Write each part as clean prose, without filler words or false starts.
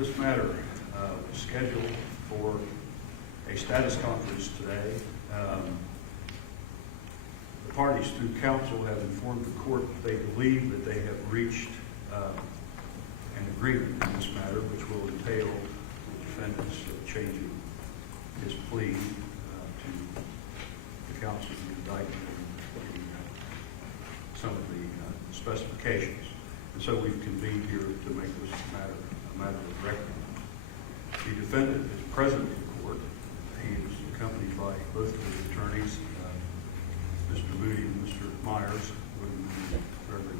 This matter was scheduled for a status conference today. The parties through counsel have informed the court that they believe that they have reached an agreement in this matter, which will entail the defendant's changing his plea to the counsel of the indictment and some of the specifications. And so we've convened here to make this matter a matter of record. The defendant is present in court. He is accompanied by both of his attorneys, Mr. Moody and Mr. Myers, Gregory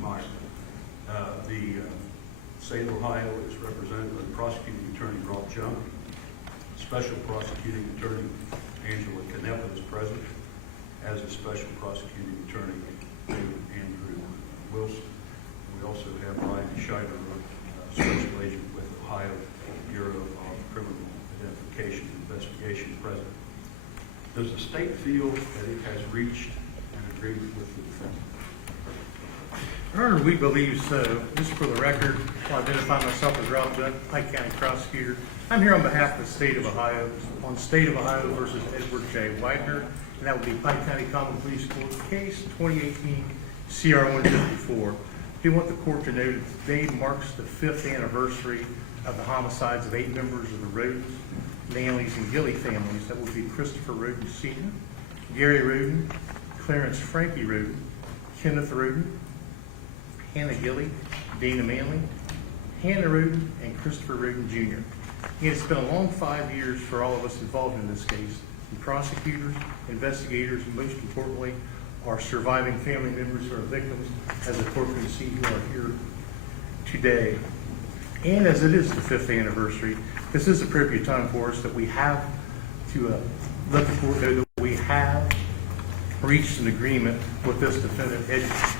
Myers. The state of Ohio is represented by the prosecuting attorney, Rhoden Jr. Special prosecuting attorney, Angela Canepa, is present, as a special prosecuting attorney, Andrew Wilson. We also have Ryan Scheider, special agent with Ohio Bureau of Criminal Identification and Investigation, present. Does the state feel that it has reached an agreement with the defendant? Your Honor, we believe so. Just for the record, I'll identify myself as Rhoden, Pike County prosecutor. I'm here on behalf of the state of Ohio, on State of Ohio versus Edward J. Wagner, and that would be Pike County Common Police Court case 2018 CR 154. We want the court to know that today marks the 5th anniversary of the homicides of 8 members of the Rhodens, Manleys, and Gilley families. That would be Christopher Rhoden Sr., Gary Rhoden, Clarence Frankie Rhoden, Kenneth Rhoden, Hanna Gilley, Dana Manley, Hanna Rhoden, and Christopher Rhoden Jr. It's been a long 5 years for all of us involved in this case, and prosecutors, investigators, and most importantly, our surviving family members who are victims, as the court can see, who are here today. And as it is the 5th anniversary, this is appropriate time for us that we have to let the court know that we have reached an agreement with this defendant,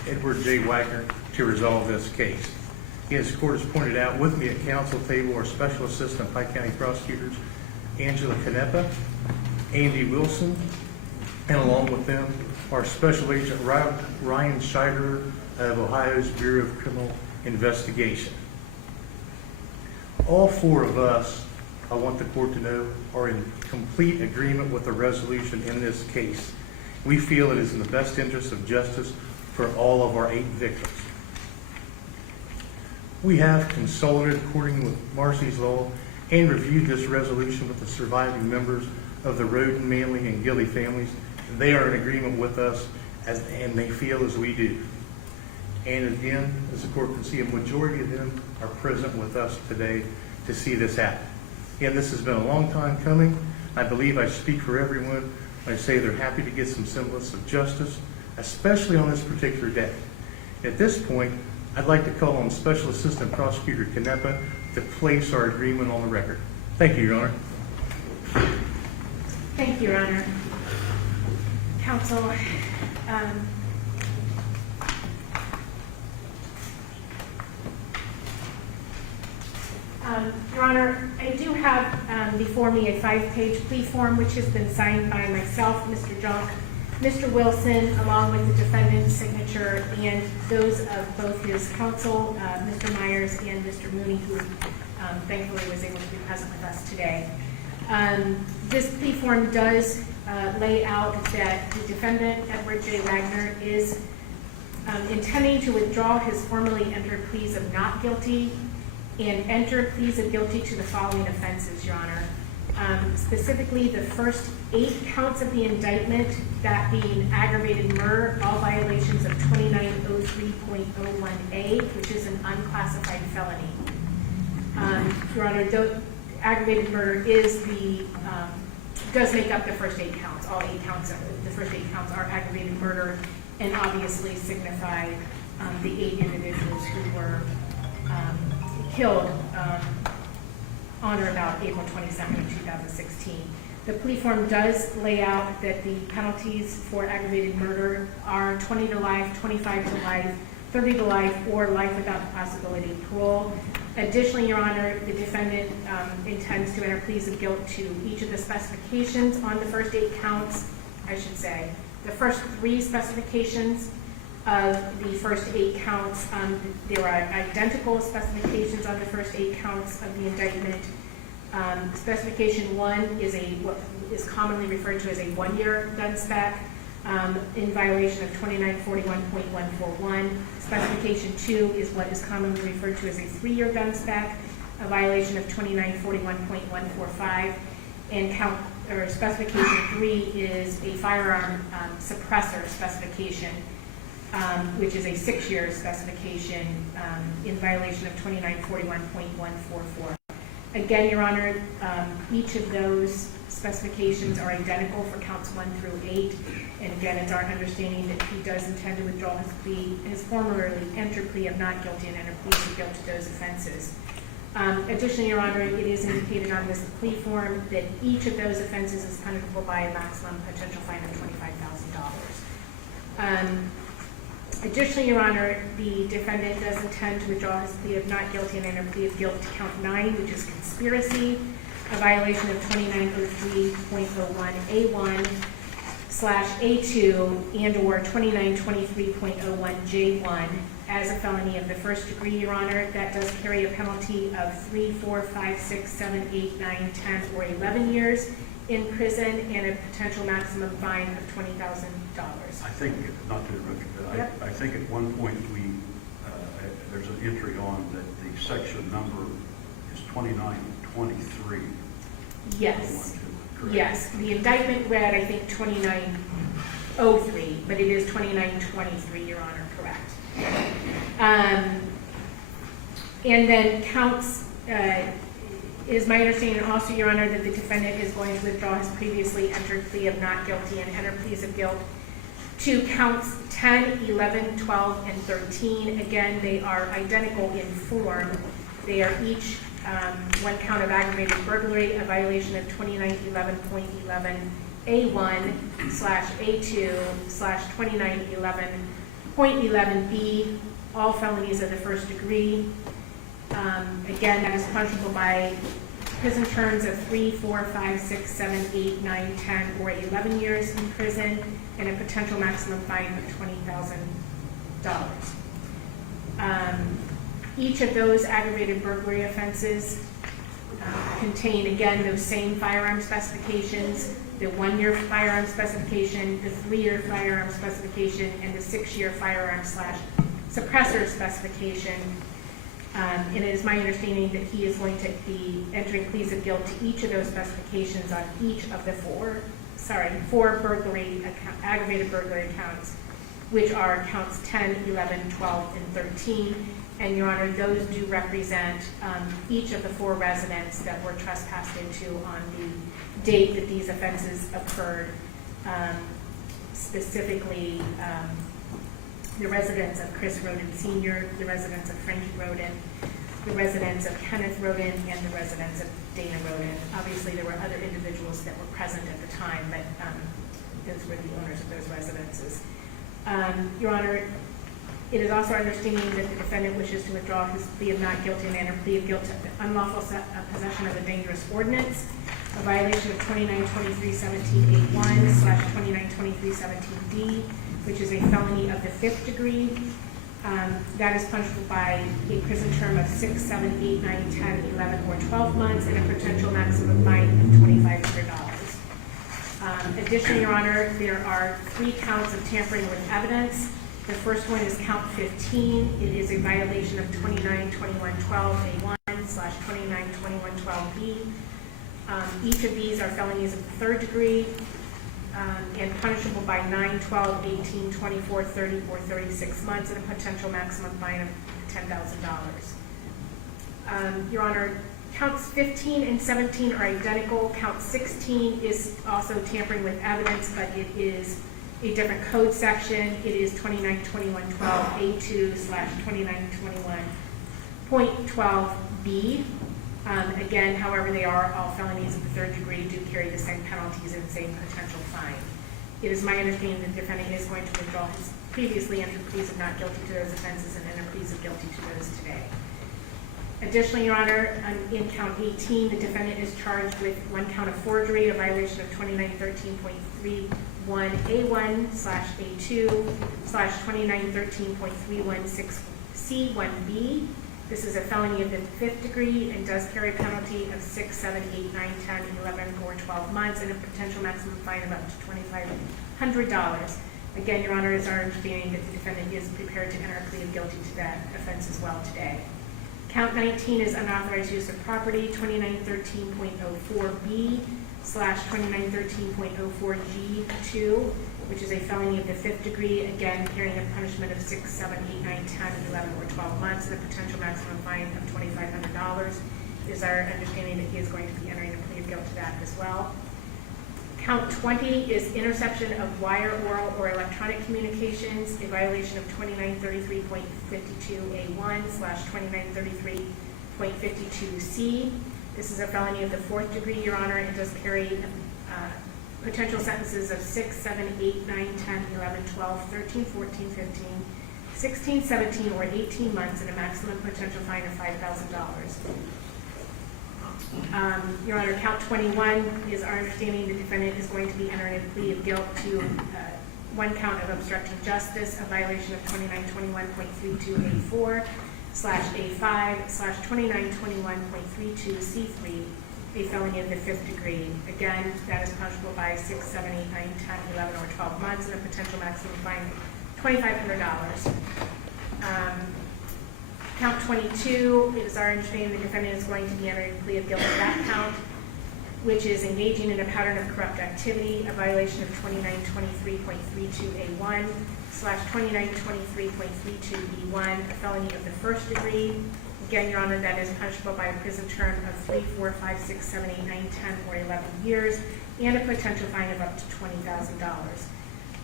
Edward J. Wagner, to resolve this case. As the court has pointed out, with me at council table are Special Assistant Pike County Prosecutors Angela Canepa, Andy Wilson, and along with them our Special Agent Ryan Scheider of Ohio's Bureau of Criminal Investigation. All 4 of us, I want the court to know, are in complete agreement with the resolution in this case. We feel it is in the best interest of justice for all of our 8 victims. We have consulted according with Marcy's law and reviewed this resolution with the surviving members of the Rhoden, Manley, and Gilley families. They are in agreement with us, and they feel as we do. And again, as the court can see, a majority of them are present with us today to see this happen. Again, this has been a long time coming. I believe I speak for everyone when I say they're happy to get some semblance of justice, especially on this particular day. At this point, I'd like to call on Special Assistant Prosecutor Canepa to place our agreement on the record. Thank you, Your Honor. Thank you, Your Honor. Counsel, Your Honor, I do have before me a 5-page plea form which has been signed by myself, Mr. Junk, Mr. Wilson, along with the defendant's signature, and those of both his counsel, Mr. Myers and Mr. Mooney, who thankfully was able to be present with us today. This plea form does lay out that the defendant, Edward J. Wagner, is intending to withdraw his formerly entered pleas of not guilty and enter pleas of guilty to the following offenses, Your Honor. Specifically, the first 8 counts of the indictment, that being aggravated murder, all violations of 2903.01A, which is an unclassified felony. Your Honor, aggravated murder is does make up the first 8 counts. All 8 counts, the first 8 counts are aggravated murder, and obviously signify the 8 individuals who were killed on or about April 22nd of 2016. The plea form does lay out that the penalties for aggravated murder are 20 to life, 25 to life, 30 to life, or life without the possibility of parole. Additionally, Your Honor, the defendant intends to enter pleas of guilt to each of the specifications on the first 8 counts, I should say. The first 3 specifications of the first 8 counts. There are identical specifications on the first 8 counts of the indictment. Specification 1 is what is commonly referred to as a 1-year gun spec in violation of 2941.141. Specification 2 is what is commonly referred to as a 3-year gun spec, a violation of 2941.145. And specification 3 is a firearm suppressor specification, which is a 6-year specification in violation of 2941.144. Again, Your Honor, each of those specifications are identical for counts 1 through 8. And again, it's our understanding that he does intend to withdraw his plea, his formerly entered plea of not guilty and enter plea of guilt to those offenses. Additionally, Your Honor, it is indicated on this plea form that each of those offenses is punishable by a maximum potential fine of $25,000. Additionally, Your Honor, the defendant does intend to withdraw his plea of not guilty and enter plea of guilt to count 9, which is conspiracy, a violation of 2903.01A1/A2 and or 2923.01J1 as a felony of the first degree, Your Honor. That does carry a penalty of 3, 4, 5, 6, 7, 8, 9, 10, or 11 years in prison and a potential maximum fine of $20,000. I think, not to interrupt you, but Yep. I think at one point there's an entry on that the section number is 2923. Yes. Correct? Yes. The indictment read, I think, 2903, but it is 2923, Your Honor, correct. And then counts, it is my understanding also, Your Honor, that the defendant is going to withdraw his previously entered plea of not guilty and enter pleas of guilt to counts 10, 11, 12, and 13. Again, they are identical in form. They are each one count of aggravated burglary, a violation of 2911.11A1/A2/2911.11B, all felonies of the first degree. Again, that is punishable by prison terms of 3, 4, 5, 6, 7, 8, 9, 10, or 11 years in prison, and a potential maximum fine of $20,000. Each of those aggravated burglary offenses contain, again, those same firearm specifications, the 1-year firearm specification, the 3-year firearm specification, and the 6-year firearm/suppressor specification. And it is my understanding that he is going to be entering pleas of guilt to each of those specifications on each of the four burglary, aggravated burglary counts, which are counts 10, 11, 12, and 13. And Your Honor, those do represent each of the 4 residents that were trespassed into on the date that these offenses occurred, specifically the residence of Chris Rhoden Sr., the residence of Frankie Rhoden, the residence of Kenneth Rhoden, and the residence of Dana Rhoden. Obviously, there were other individuals that were present at the time, but those were the owners of those residences. Your Honor, it is also our understanding that the defendant wishes to withdraw his plea of not guilty and enter plea of guilt to unlawful possession of a dangerous ordinance, a violation of 2923.17A1/2923.17D, which is a felony of the 5th degree. That is punishable by a prison term of 6, 7, 8, 9, 10, 11, or 12 months, and a potential maximum fine of $2,500. Additionally, Your Honor, there are 3 counts of tampering with evidence. The first one is count 15. It is a violation of 2921.12A1/2921.12B. Each of these are felonies of the 3rd degree and punishable by 9, 12, 18, 24, 30, or 36 months, and a potential maximum fine of $10,000. Your Honor, counts 15 and 17 are identical. Count 16 is also tampering with evidence, but it is a different code section. It is 2921.12A2/2921.12B. Again, however, they are all felonies of the 3rd degree, do carry the same penalties and same potential fine. It is my understanding that the defendant is going to withdraw his previously entered pleas of not guilty to those offenses and enter pleas of guilty to those today. Additionally, Your Honor, in count 18, the defendant is charged with one count of forgery, a violation of 2913.31A1/A2/2913.316C1B. This is a felony of the 5th degree and does carry a penalty of 6, 7, 8, 9, 10, 11, or 12 months and a potential maximum fine of up to $2,500. Again, Your Honor, it's our understanding that the defendant is prepared to enter a plea of guilty to that offense as well today. Count 19 is unauthorized use of property, 2913.04B/2913.04G2, which is a felony of the 5th degree, again carrying a punishment of 6, 7, 8, 9, 10, 11, or 12 months, and a potential maximum fine of $2,500. It is our understanding that he is going to be entering a plea of guilt to that as well. Count 20 is interception of wire, oral, or electronic communications, a violation of 2933.52A1/2933.52C. This is a felony of the 4th degree, Your Honor, and does carry potential sentences of 6, 7, 8, 9, 10, 11, 12, 13, 14, 15, 16, 17, or 18 months, and a maximum potential fine of $5,000. Your Honor, count 21 is our understanding the defendant is going to be entering a plea of guilt to one count of obstructing justice, a violation of 2921.32A4/A5/2921.32C3, a felony of the 5th degree. Again, that is punishable by 6, 7, 8, 9, 10, 11, or 12 months, and a potential maximum fine of $2,500. Count 22, it is our understanding the defendant is going to be entering a plea of guilt to that count, which is engaging in a pattern of corrupt activity, a violation of 2923.32A1/2923.32B1, a felony of the 1st degree. Again, Your Honor, that is punishable by a prison term of 3, 4, 5, 6, 7, 8, 9, 10, or 11 years, and a potential fine of up to $20,000.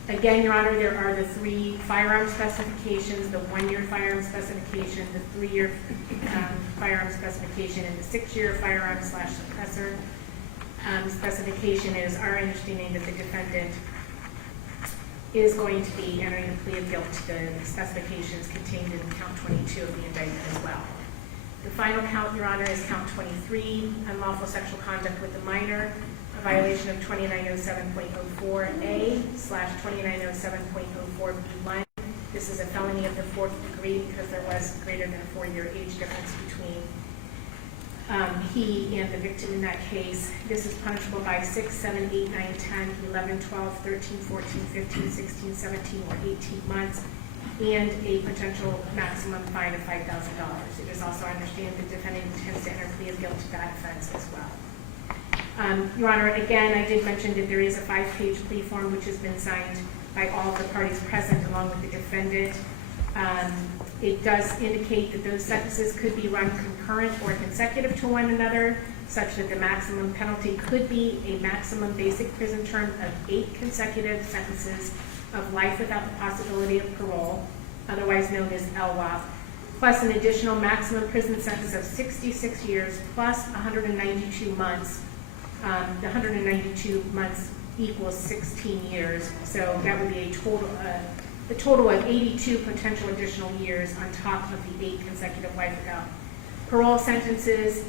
Again, Your Honor, there are the 3 firearm specifications, the 1-year firearm specification, the 3-year firearm specification, and the 6-year firearm/suppressor specification. It is our understanding that the defendant is going to be entering a plea of guilt to the specifications contained in count 22 of the indictment as well. The final count, Your Honor, is count 23, unlawful sexual conduct with a minor, a violation of 2907.04A/2907.04B1. This is a felony of the 4th degree because there was greater than a 4-year age difference between he and the victim in that case. This is punishable by 6, 7, 8, 9, 10, 11, 12, 13, 14, 15, 16, 17, or 18 months, and a potential maximum fine of $5,000. It is also understood the defendant intends to enter a plea of guilt to that offense as well. Your Honor, again, I did mention that there is a 5-page plea form which has been signed by all of the parties present along with the defendant. It does indicate that those sentences could be run concurrent or consecutive to one another, such that the maximum penalty could be a maximum basic prison term of 8 consecutive sentences of life without the possibility of parole, otherwise known as LWOP, plus an additional maximum prison sentence of 66 years plus 192 months. The 192 months equals 16 years, so that would be a total of 82 potential additional years on top of the 8 consecutive life without parole sentences.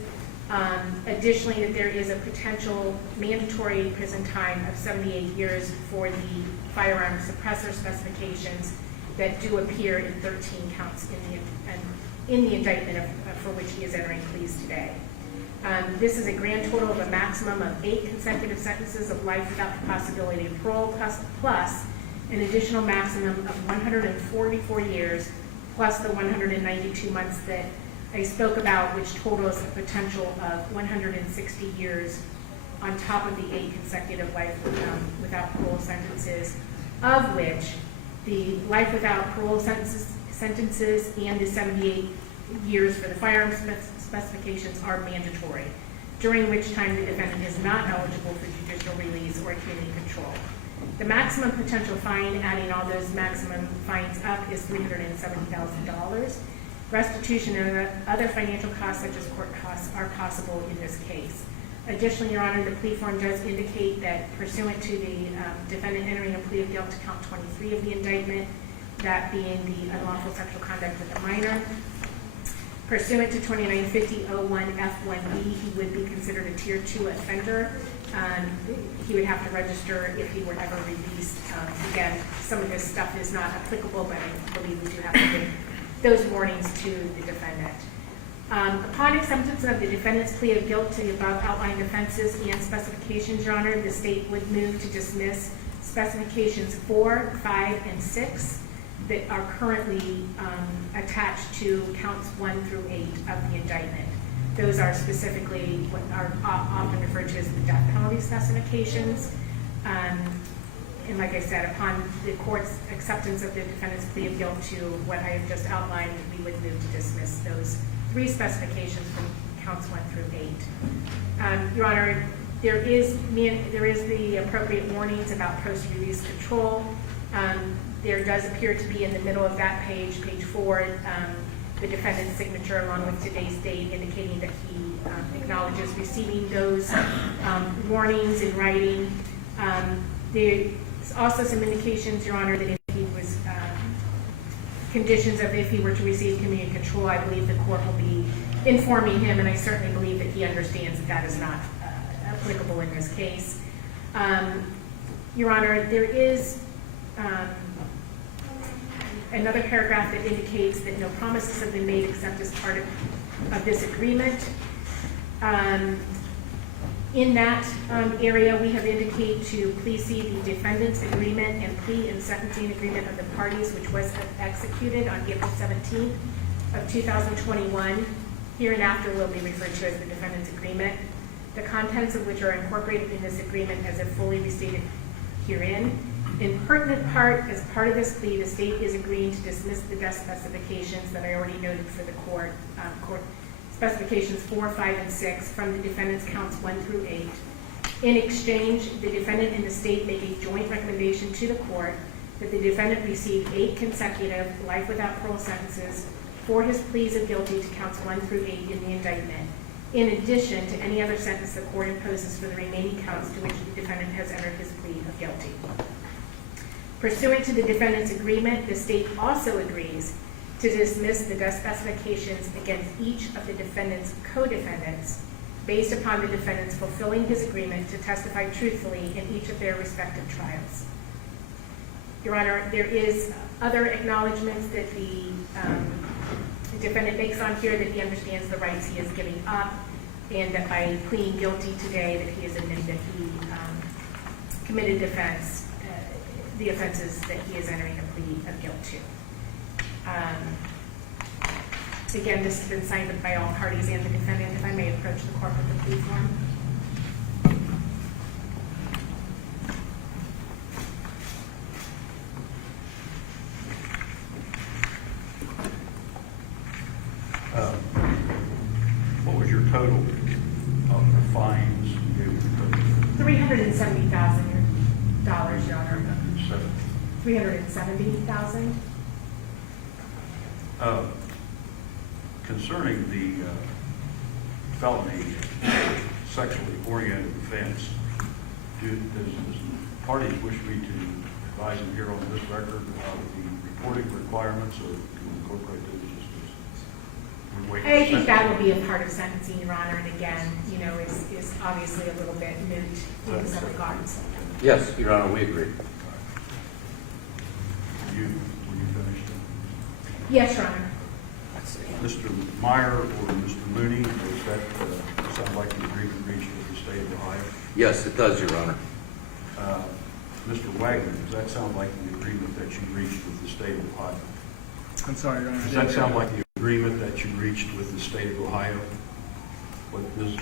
Additionally, that there is a potential mandatory prison time of 78 years for the firearm suppressor specifications that do appear in 13 counts in the indictment for which he is entering pleas today. This is a grand total of a maximum of 8 consecutive sentences of life without the possibility of parole, plus an additional maximum of 144 years, plus the 192 months that I spoke about, which totals a potential of 160 years on top of the 8 consecutive life without parole sentences, of which the life without parole sentences and the 78 years for the firearm specifications are mandatory, during which time the defendant is not eligible for judicial release or community control. The maximum potential fine, adding all those maximum fines up, is $370,000. Restitution and other financial costs, such as court costs, are possible in this case. Additionally, Your Honor, the plea form does indicate that pursuant to the defendant entering a plea of guilt to count 23 of the indictment, that being the unlawful sexual conduct with a minor, Pursuant to 2950-01F1B, he would be considered a Tier 2 offender. He would have to register if he were ever released. Again, some of this stuff is not applicable, but I believe we do have to give those warnings to the defendant. Upon acceptance of the defendant's plea of guilt to the above outlined offenses and specifications, Your Honor, the state would move to dismiss specifications 4, 5, and 6 that are currently attached to counts 1 through 8 of the indictment. Those are specifically what are often referred to as the death penalty specifications. And like I said, upon the court's acceptance of the defendant's plea of guilt to what I have just outlined, we would move to dismiss those 3 specifications from counts 1 through 8. Your Honor, there is the appropriate warnings about post-release control. There does appear to be in the middle of that page, page 4, the defendant's signature along with today's date indicating that he acknowledges receiving those warnings in writing. There's also some indications, Your Honor, that if he was conditions of if he were to receive community control, I believe the court will be informing him, and I certainly believe that he understands that that is not applicable in this case. Your Honor, there is another paragraph that indicates that no promises have been made except as part of this agreement. In that area, we have indicated to please see the defendant's agreement and plea and sentencing agreement of the parties, which was executed on April 17th of 2021. Hereinafter will be referred to as the defendant's agreement, the contents of which are incorporated in this agreement as if fully restated herein. In pertinent part, as part of this plea, the state is agreeing to dismiss the death specifications that I already noted for the court specifications 4, 5, and 6 from the defendant's counts 1 through 8. In exchange, the defendant and the state make a joint recommendation to the court that the defendant receive 8 consecutive life without parole sentences for his pleas of guilty to counts 1 through 8 in the indictment, in addition to any other sentence the court imposes for the remaining counts to which the defendant has entered his plea of guilty. Pursuant to the defendant's agreement, the state also agrees to dismiss the death specifications against each of the defendant's co-defendants based upon the defendants fulfilling his agreement to testify truthfully in each of their respective trials. Your Honor, there is other acknowledgments that the defendant makes on here that he understands the rights he is giving up, and that by pleading guilty today that he has admitted that he committed the offenses that he is entering a plea of guilt to. Again, this has been signed by all parties and the defendant. If I may approach the court with the plea form. What was your total of the fines you gave the $370,000, Your Honor. $370,000. Concerning the felony sexually oriented offense, does the parties wish me to advise them here on this record of the reporting requirements, or to incorporate those just as we wait? I think that will be a part of sentencing, Your Honor, and again, is obviously a little bit moot in some regards. Yes, Your Honor, we agree. Were you finished? Yes, Your Honor. Mr. Meyer or Mr. Mooney, does that sound like the agreement reached with the state of Ohio? Yes, it does, Your Honor. Mr. Wagner, does that sound like the agreement that you reached with the state of Ohio? I'm sorry, Your Honor. Does that sound like the agreement that you reached with the state of Ohio? What Ms.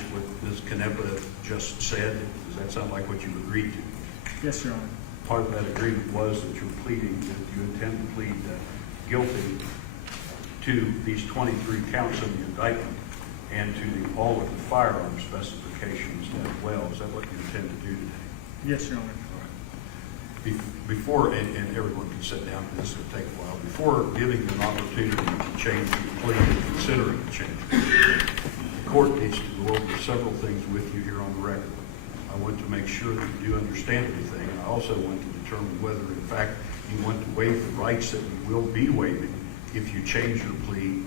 Canepa just said, does that sound like what you agreed to? Yes, Your Honor. Part of that agreement was that you're pleading, that you intend to plead guilty to these 23 counts in the indictment and to all of the firearm specifications as well. Is that what you intend to do today? Yes, Your Honor. Before, and everyone can sit down, this will take a while, before giving you an opportunity to change your plea and considering a change, the court needs to go over several things with you here on the record. I want to make sure that you do understand everything. I also want to determine whether, in fact, you want to waive the rights that you will be waiving if you change your plea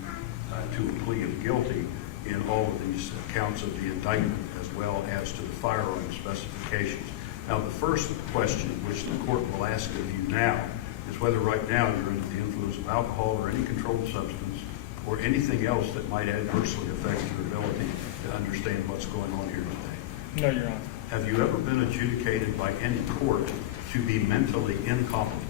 to a plea of guilty in all of these counts of the indictment, as well as to the firearm specifications. Now, the first question which the court will ask of you now is whether right now you're under the influence of alcohol or any controlled substance or anything else that might adversely affect your ability to understand what's going on here today. No, Your Honor. Have you ever been adjudicated by any court to be mentally incompetent?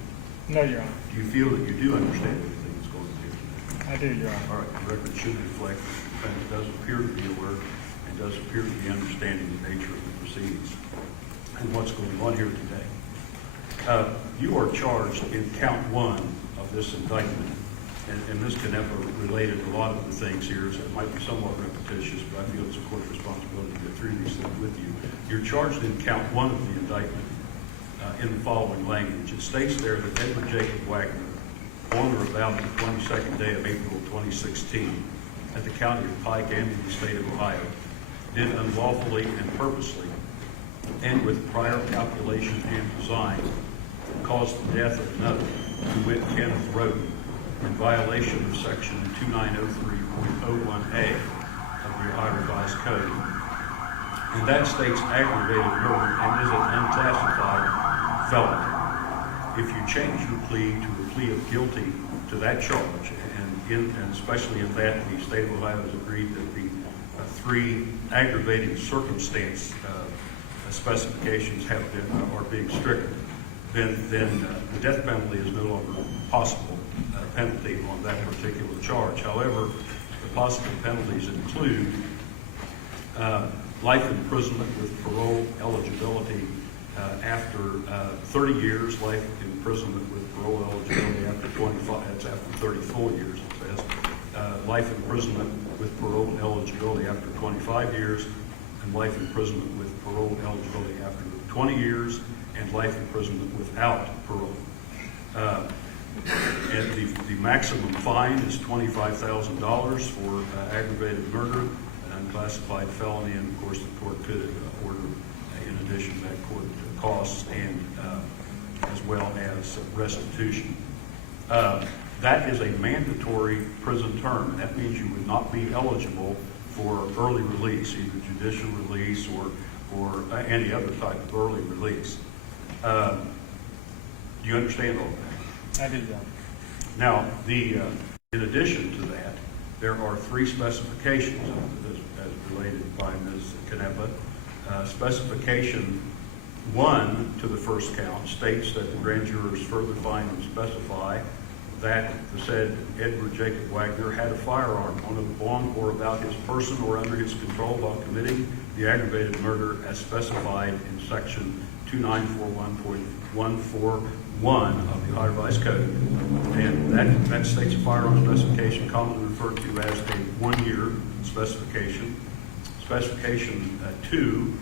No, Your Honor. Do you feel that you do understand everything that's going on here today? I do, Your Honor. All right, the record should reflect that the defendant does appear to be aware and does appear to be understanding the nature of the proceedings and what's going on here today. You are charged in count 1 of this indictment, and Ms. Canepa related a lot of the things here, so it might be somewhat repetitious, but I feel it's a court's responsibility to go through these things with you. You're charged in count 1 of the indictment in the following language. It states there that Edward Jacob Wagner, on or about the 22nd day of April 2016, at the County of Pike and in the state of Ohio, did unlawfully and purposely, and with prior calculation and design, cause the death of another, to wit Kenneth Rhoden, in violation of section 2903.01A of the Ohio Revised Code. And that states aggravated murder and is an unclassified felony. If you change your plea to a plea of guilty to that charge, and especially in that the state of Ohio has agreed that the 3 aggravating circumstance specifications are being stricken, then the death penalty is no longer possible penalty on that particular charge. However, the possible penalties include life imprisonment with parole eligibility after 30 years, life imprisonment with parole eligibility after 25, that's after 34 years, it says, life imprisonment with parole eligibility after 25 years, and life imprisonment with parole eligibility after 20 years, and life imprisonment without parole. And the maximum fine is $25,000 for aggravated murder, an unclassified felony, and of course the court could order, in addition to that, court costs and as well as restitution. That is a mandatory prison term. That means you would not be eligible for early release, either judicial release or any other type of early release. Do you understand all that? I do, Your Honor. Now, in addition to that, there are 3 specifications as related by Ms. Canepa. Specification 1 to the first count states that the grand jurors further find and specify that the said Edward Jacob Wagner had a firearm on or about his person or under his control while committing the aggravated murder as specified in section 2941.141 of the Ohio Revised Code. And that states a firearm specification commonly referred to as a 1-year specification. Specification 2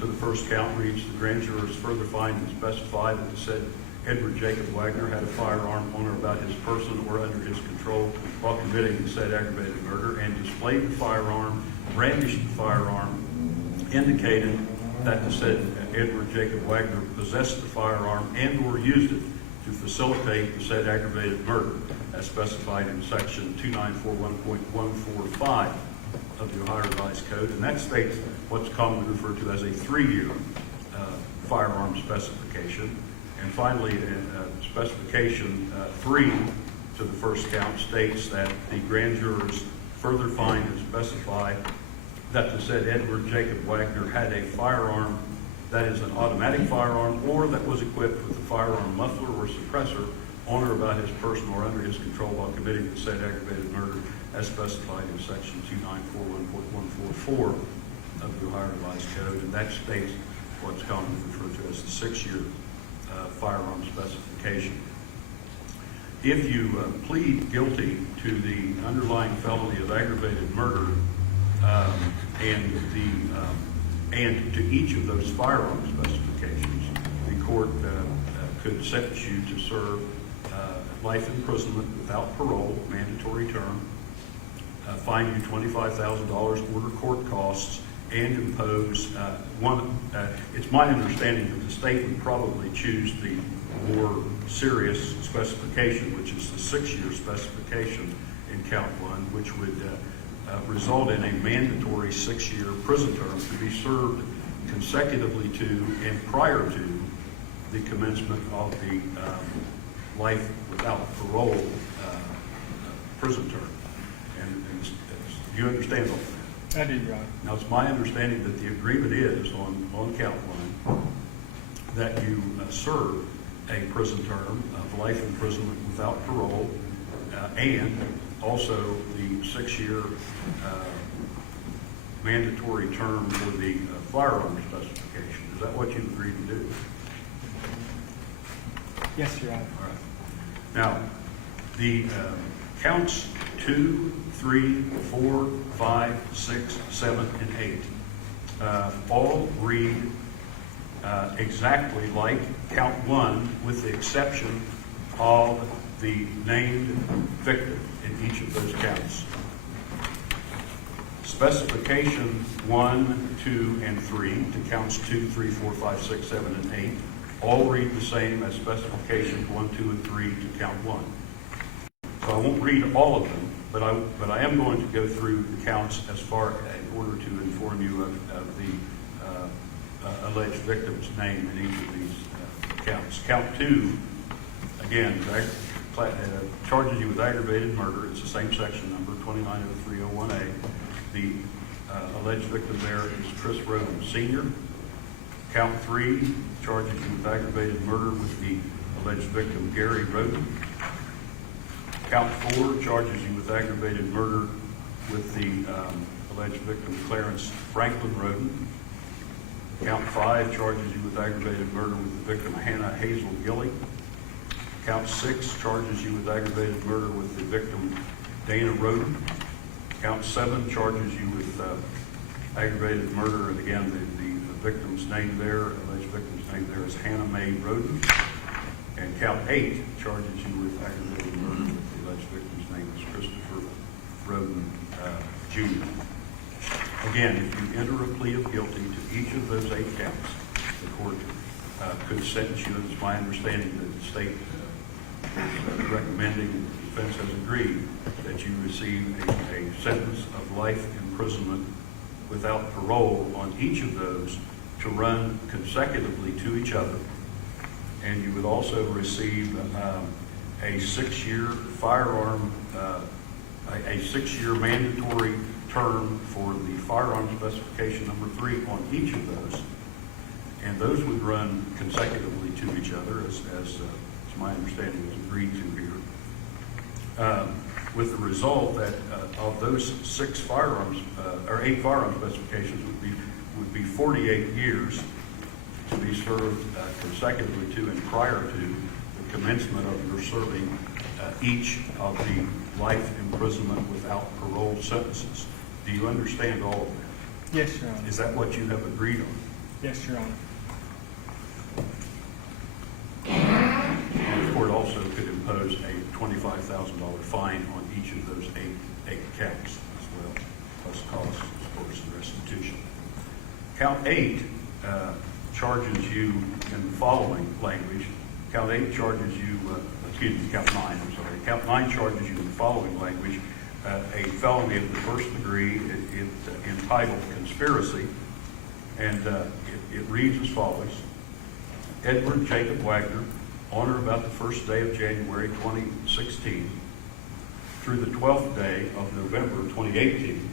to the first count reads, the grand jurors further find and specify that the said Edward Jacob Wagner had a firearm on or about his person or under his control while committing the said aggravated murder and displayed the firearm, brandished the firearm, indicated that the said Edward Jacob Wagner possessed the firearm and or used it to facilitate the said aggravated murder as specified in section 2941.145 of the Ohio Revised Code, and that states what's commonly referred to as a 3-year firearm specification. And finally, specification 3 to the first count states that the grand jurors further find and specify that the said Edward Jacob Wagner had a firearm that is an automatic firearm or that was equipped with a firearm muffler or suppressor on or about his person or under his control while committing the said aggravated murder as specified in section 2941.144 of the Ohio Revised Code, and that states what's commonly referred to as the 6-year firearm specification. If you plead guilty to the underlying felony of aggravated murder and to each of those firearm specifications, the court could sentence you to serve life imprisonment without parole, mandatory term, fine you $25,000, order court costs, and impose it's my understanding that the state would probably choose the more serious specification, which is the 6-year specification, in count one, which would result in a mandatory 6-year prison term to be served consecutively to and prior to the commencement of the life without parole prison term. And do you understand all that? I do, Your Honor. Now, it's my understanding that the agreement is on count one that you serve a prison term of life imprisonment without parole and also the 6-year mandatory term for the firearm specification. Is that what you agreed to do? Yes, Your Honor. All right. Now, the counts 2, 3, 4, 5, 6, 7, and 8 all read exactly like count one, with the exception of the named victim in each of those counts. Specification 1, 2, and 3 to counts 2, 3, 4, 5, 6, 7, and 8 all read the same as specifications 1, 2, and 3 to count 1. So I won't read all of them, but I am going to go through the counts as far in order to inform you of the alleged victim's name in each of these counts. Count 2, again, charges you with aggravated murder. It's the same section number, 290301A. The alleged victim there is Rhoden Sr. Count 3 charges you with aggravated murder with the alleged victim, Gary Rhoden. Count 4 charges you with aggravated murder with the alleged victim, Clarence Rhoden. Count 5 charges you with aggravated murder with the victim, Hanna May Rhoden. Count 6 charges you with aggravated murder with the victim, Dana Rhoden. Count 7 charges you with aggravated murder, and again, the victim's name there, alleged victim's name there is Hanna May Rhoden. And count 8 charges you with aggravated murder with the alleged victim's name is Christopher Rhoden Jr. Again, if you enter a plea of guilty to each of those 8 counts, the court could sentence you, and it's my understanding that the state is recommending, and the defense has agreed, that you receive a sentence of life imprisonment without parole on each of those to run consecutively to each other. And you would also receive a 6-year firearm, a 6-year mandatory term for the firearm specification number 3 on each of those. And those would run consecutively to each other, as my understanding is agreed to here. With the result that of those 6 firearms, or 8 firearm specifications would be 48 years to be served consecutively to and prior to the commencement of your serving each of the life imprisonment without parole sentences. Do you understand all of that? Yes, Your Honor. Is that what you have agreed on? Yes, Your Honor. And the court also could impose a $25,000 fine on each of those eight counts as well, plus costs, of course, and restitution. Count 8 charges you in the following language. Count 8 charges you, count 9, I'm sorry. Count 9 charges you in the following language. A felony of the first degree, entitled conspiracy, and it reads as follows. Edward Jacob Wagner, on or about the first day of January 2016 through the 12th day of November 2018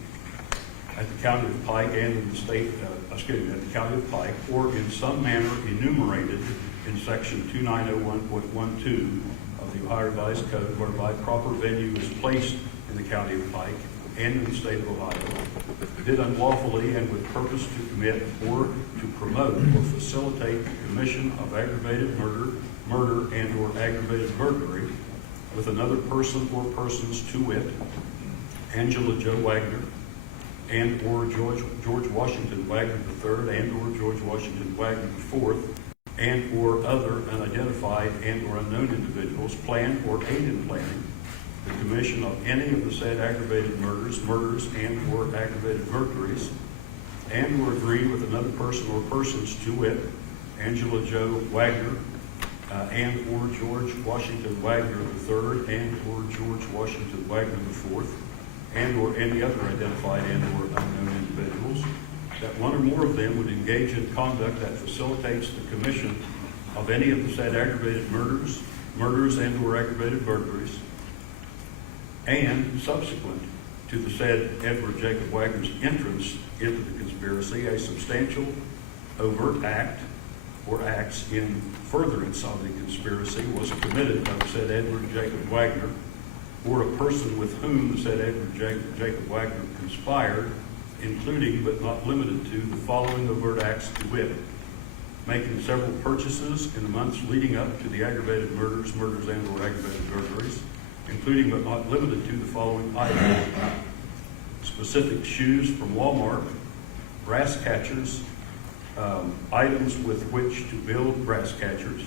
at the County of Pike and in the state, at the County of Pike, or in some manner enumerated in section 2901.12 of the Ohio Revised Code, whereby proper venue is placed in the County of Pike and in the state of Ohio, did unlawfully and with purpose to commit or to promote or facilitate the commission of aggravated murder and or aggravated burglary with another person or persons, to wit, Angela Joe Wagner and or George Washington Wagner III and or George Washington Wagner IV and or other unidentified and or unknown individuals plan or aid in planning the commission of any of the said aggravated murders and or aggravated burglaries, and or agree with another person or persons, to wit, Angela Joe Wagner and/or George Washington Wagner III and/or George Washington Wagner IV, and/or any other identified and/or unknown individuals, that one or more of them would engage in conduct that facilitates the commission of any of the said aggravated murders and/or aggravated burglaries, and subsequent to the said Edward Jacob Wagner's entrance into the conspiracy, a substantial overt act or acts in furtherance of the conspiracy was committed by the said Edward Jacob Wagner or a person with whom the said Edward Jacob Wagner conspired, including but not limited to the following overt acts to wit: making several purchases in the months leading up to the aggravated murders and/or aggravated burglaries, including but not limited to the following items: specific shoes from Walmart, brass catchers, items with which to build brass catchers,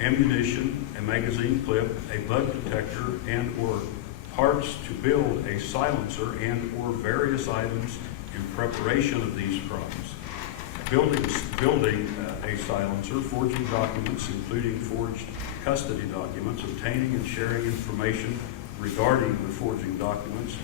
ammunition, a magazine clip, a bug detector, and/or parts to build a silencer, and/or various items in preparation of these crimes. Building a silencer, forging documents, including forged custody documents, obtaining and sharing information regarding the forging documents,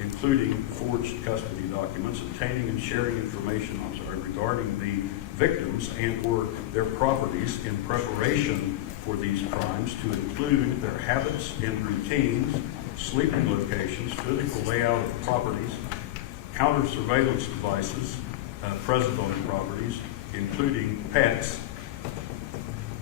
including forged custody documents, obtaining and sharing information, regarding the victims and/or their properties in preparation for these crimes, to include their habits and routines, sleeping locations, physical layout of properties, counter surveillance devices present on the properties, including pets,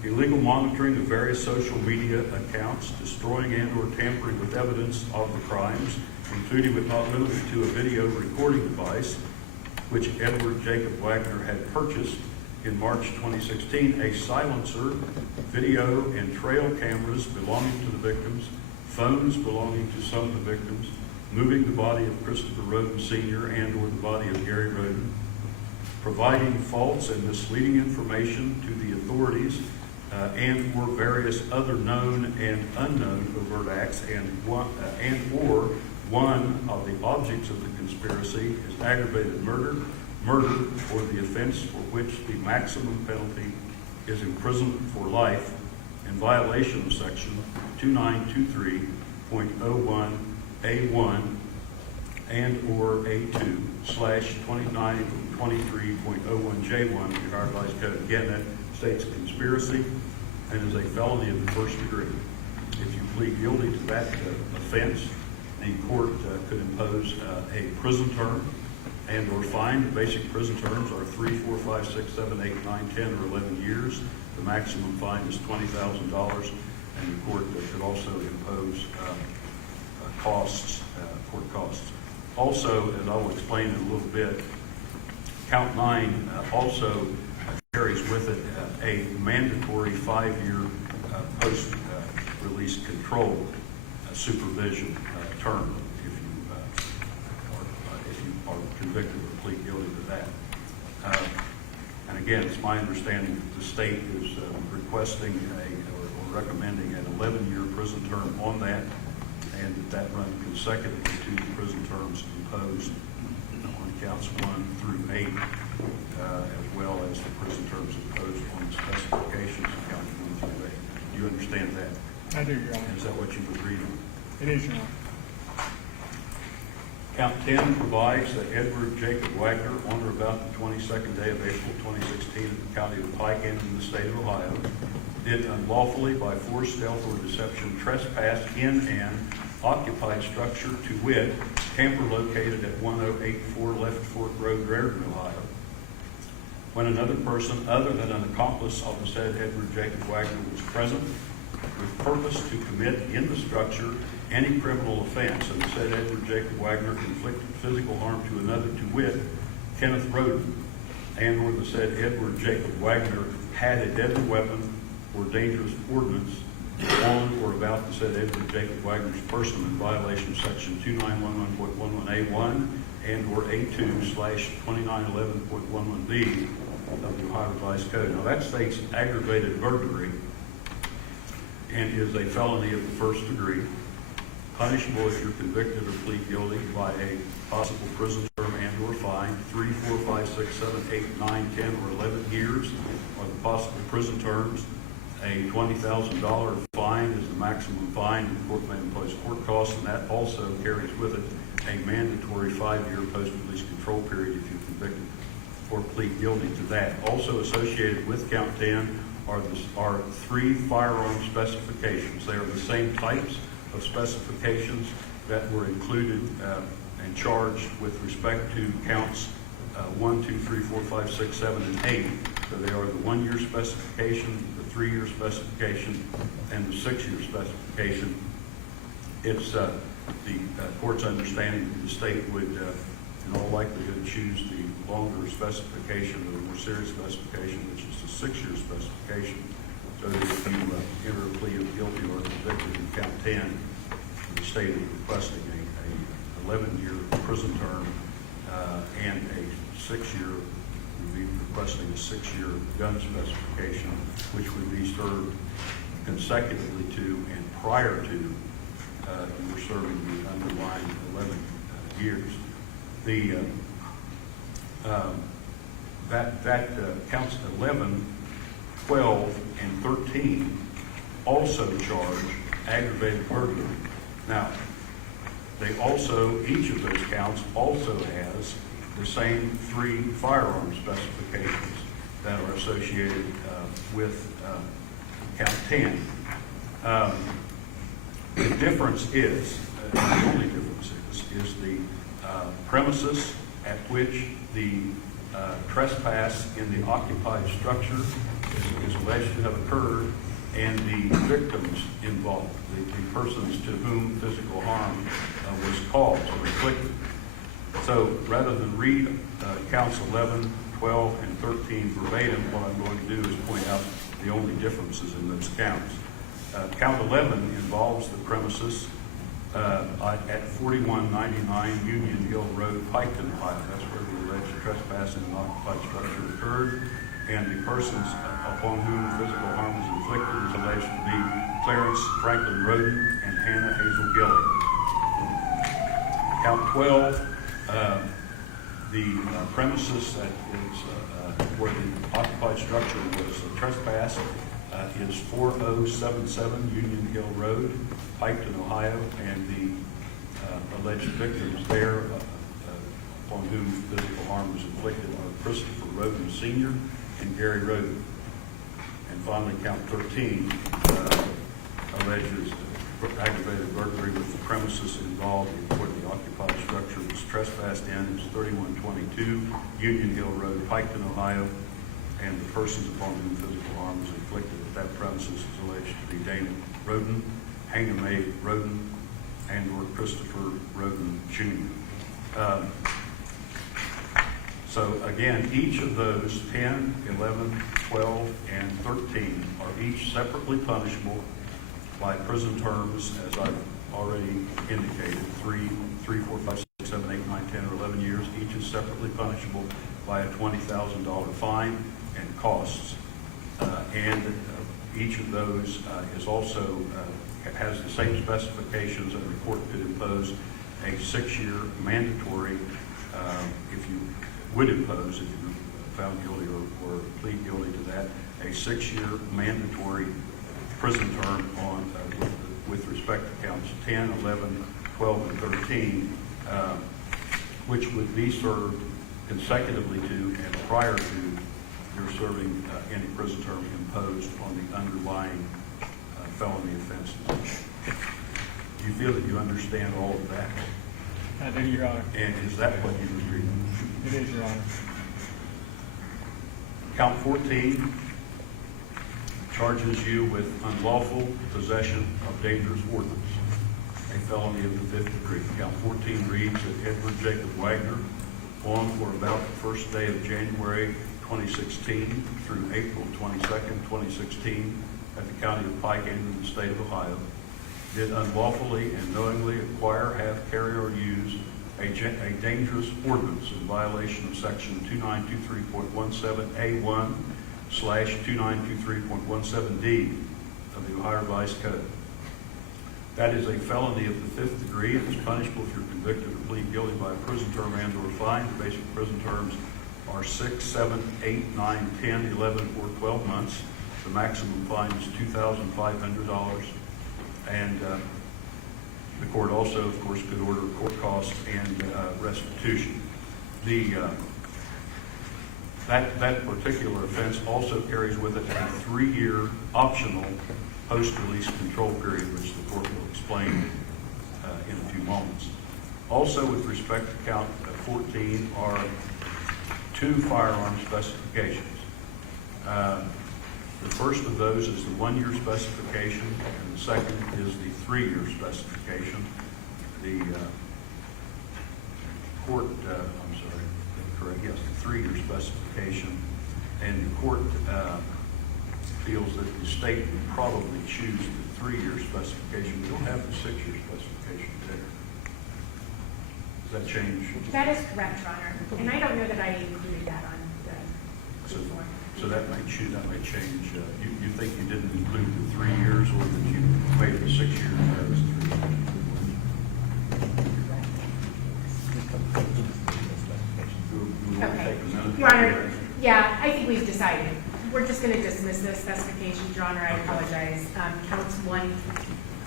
illegal monitoring of various social media accounts, destroying and/or tampering with evidence of the crimes, including but not limited to a video recording device, which Edward Jacob Wagner had purchased in March 2016, a silencer, video and trail cameras belonging to the victims, phones belonging to some of the victims, moving the body of Christopher Rhoden Sr. and/or the body of Gary Rhoden, providing false and misleading information to the authorities, and/or various other known and unknown overt acts, and/or one of the objects of the conspiracy is aggravated murder, or the offense for which the maximum penalty is imprisonment for life in violation of section 2923.01A1 and/or A2/2923.01J1 of the Ohio Revised Code. Again, that states conspiracy and is a felony of the first degree. If you plead guilty to that offense, the court could impose a prison term and/or fine. The basic prison terms are 3, 4, 5, 6, 7, 8, 9, 10, or 11 years. The maximum fine is $20,000, and the court could also impose court costs. Also, as I will explain in a little bit, count 9 also carries with it a mandatory 5-year post-release control supervision term if you are convicted or plead guilty to that. And again, it's my understanding that the state is requesting or recommending an 11-year prison term on that, and that run consecutively to the prison terms imposed on counts 1 through 8, as well as the prison terms imposed on the specifications of counts 1 through 8. Do you understand that? I do, Your Honor. Is that what you've agreed on? It is, Your Honor. Count 10 provides that Edward Jacob Wagner, on or about the 22nd day of April 2016 in the county of Pike and in the state of Ohio, did unlawfully, by force, stealth, or deception, trespass in an occupied structure, to wit, camper located at 1084 Left Fork Road, Rhoden, Ohio, when another person other than an accomplice of the said Edward Jacob Wagner was present, with purpose to commit in the structure any criminal offense, and the said Edward Jacob Wagner inflicted physical harm to another, to wit, Kenneth Rhoden, and/or the said Edward Jacob Wagner had a deadly weapon or dangerous ordinance on or about the said Edward Jacob Wagner's person in violation of section 2911.11A1 and/or A2/2911.11B of the Ohio Revised Code. Now that states aggravated burglary and is a felony of the first degree, punishable if you're convicted or plead guilty by a possible prison term and/or fine, 3, 4, 5, 6, 7, 8, 9, 10, or 11 years are the possible prison terms. A $20,000 fine is the maximum fine. The court may impose court costs, and that also carries with it a mandatory 5-year post-release control period if you're convicted or plead guilty to that. Also associated with count 10 are 3 firearm specifications. They are the same types of specifications that were included and charged with respect to counts 1, 2, 3, 4, 5, 6, 7, and 8. So they are the 1-year specification, the 3-year specification, and the 6-year specification. It's the court's understanding that the state would, in all likelihood, choose the longer specification or the more serious specification, which is the 6-year specification. So that if you enter a plea of guilty or convicted in count 10, the state is requesting a 11-year prison term and a 6-year, would be requesting a 6-year gun specification, which would be served consecutively to and prior to you were serving the underlying 11 years. The that counts 11, 12, and 13 also charge aggravated burglary. Now, they also, each of those counts also has the same 3 firearm specifications that are associated with count 10. The difference is, the only difference is the premises at which the trespass in the occupied structure is alleged to have occurred, and the victims involved, the persons to whom physical harm was caused or inflicted. So rather than read counts 11, 12, and 13 verbatim, what I'm going to do is point out the only differences in those counts. Count 11 involves the premises at 4199 Union Hill Road, Piketon, Ohio. That's where the alleged trespass in an occupied structure occurred, and the persons upon whom physical harm was inflicted is alleged to be Clarence, Franklin Rhoden, and Hanna May Gilley. Count 12, the premises that is where the occupied structure was trespassed is 4077 Union Hill Road, Piketon, Ohio, and the alleged victims there upon whom physical harm was inflicted are Christopher Rhoden Sr. and Gary Rhoden. And finally, count 13 alleges aggravated burglary with the premises involved where the occupied structure was trespassed in. It's 3122 Union Hill Road, Piketon, Ohio, and the persons upon whom physical harm was inflicted at that premises is alleged to be Dana Rhoden, Hanna May Rhoden, and or Christopher Rhoden Jr. So again, each of those 10, 11, 12, and 13 are each separately punishable by prison terms, as I've already indicated, 3, 4, 5, 6, 7, 8, 9, 10, or 11 years. Each is separately punishable by a $20,000 fine and costs. And each of those is also has the same specifications, and the court could impose a 6-year mandatory, if you would impose, if you were found guilty or plead guilty to that, a 6-year mandatory prison term on with respect to counts 10, 11, 12, and 13, which would be served consecutively to and prior to your serving any prison term imposed on the underlying felony offenses. Do you feel that you understand all of that? I do, Your Honor. And is that what you was reading? It is, Your Honor. Count 14 charges you with unlawful possession of dangerous ordnance, a felony of the 5th degree. Count 14 reads that Edward Jacob Wagner, on or about the first day of January 2016 through April 22nd, 2016, at the County of Pike and in the state of Ohio, did unlawfully and knowingly acquire, have, carry, or use a dangerous ordinance in violation of section 2923.17A1 / 2923.17D of the Ohio Revised Code. That is a felony of the 5th degree and is punishable if you're convicted or plead guilty by a prison term and or fine. The basic prison terms are 6, 7, 8, 9, 10, 11, or 12 months. The maximum fine is $2,500. And the court also, of course, could order court costs and restitution. That particular offense also carries with it a 3-year optional post-release control period, which the court will explain in a few moments. Also, with respect to count 14 are 2 firearm specifications. The first of those is the 1-year specification, and the second is the 3-year specification. The court, I'm sorry, correct, yes, the 3-year specification, and the court feels that the state would probably choose the 3-year specification. We don't have the 6-year specification there. Does that change? That is correct, Your Honor. And I don't know that I included that on the So, form. so that may change. You think you didn't include the 3 years, or that you made the 6 years out of the 3 years? You want to Okay. take a minute? Your Honor, yeah, I think we've decided. We're just going to dismiss those specifications, Your Honor. I apologize. Counts 1,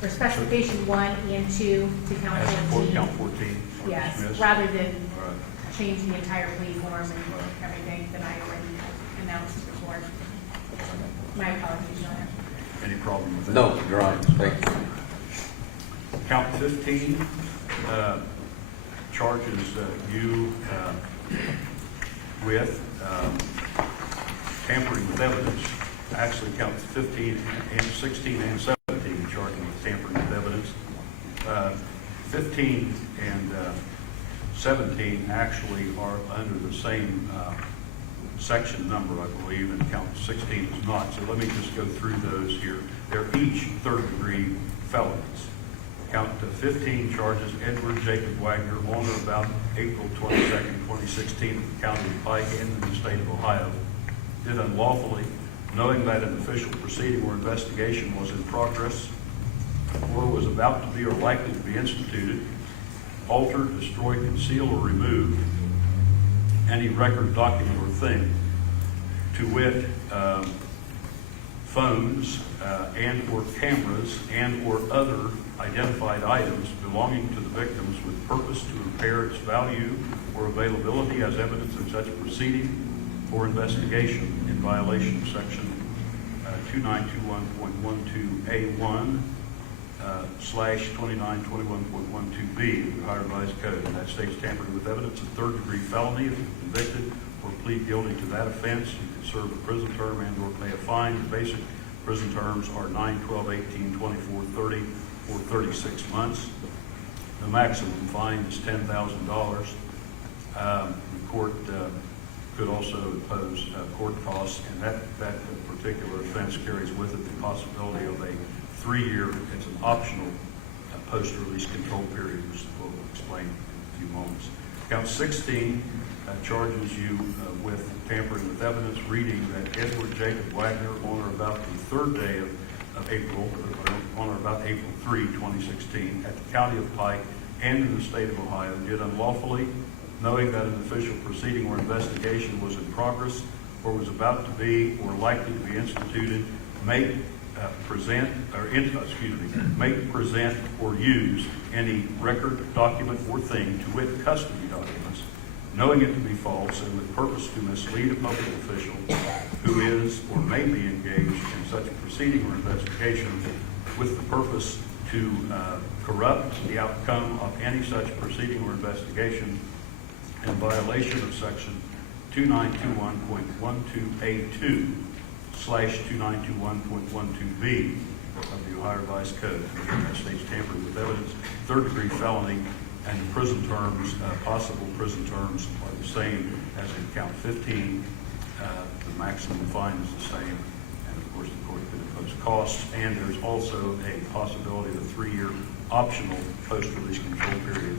or specification 1 and 2 to count As for 14. count 14. are Yes, dismissed. rather than All right. change the entire plea form and everything that I already announced before. My apologies, Your Honor. Any problem with that? No, Your Honor, thank you. Count 15 charges you with tampering with evidence. Actually, counts 15 and 16 and 17 charging with tampering with evidence. 15 and 17 actually are under the same section number, I believe, and count 16 is not. So let me just go through those here. They're each third-degree felonies. Count 15 charges Edward Jacob Wagner on or about April 22nd, 2016, in the county of Pike and in the state of Ohio, did unlawfully, knowing that an official proceeding or investigation was in progress or was about to be or likely to be instituted, alter, destroy, conceal, or remove any record, document, or thing, to wit, phones and or cameras and or other identified items belonging to the victims with purpose to impair its value or availability as evidence in such proceeding or investigation in violation of section 2921.12A1 /2921.12B of the Ohio Revised Code. And that states tampering with evidence, a third-degree felony. If you're convicted or plead guilty to that offense, you can serve a prison term and or pay a fine. The basic prison terms are 9, 12, 18, 24, 30, or 36 months. The maximum fine is $10,000. The court could also impose court costs, and that particular offense carries with it the possibility of a 3-year, it's an optional post-release control period, which we'll explain in a few moments. Count 16 charges you with tampering with evidence, reading that Edward Jacob Wagner on or about the 3rd day of April, or on or about April 3, 2016, at the county of Pike and in the state of Ohio, did unlawfully, knowing that an official proceeding or investigation was in progress or was about to be or likely to be instituted, make, present or use any record, document, or thing, to wit, custody documents, knowing it to be false and with purpose to mislead a public official who is or may be engaged in such a proceeding or investigation with the purpose to corrupt the outcome of any such proceeding or investigation in violation of section 2921.12A2 /2921.12B of the Ohio Revised Code. Again, that states tampering with evidence, third-degree felony, and the prison terms, possible prison terms, are the same as in count 15. The maximum fine is the same, and of course the court could impose costs, and there's also a possibility of a 3-year optional post-release control period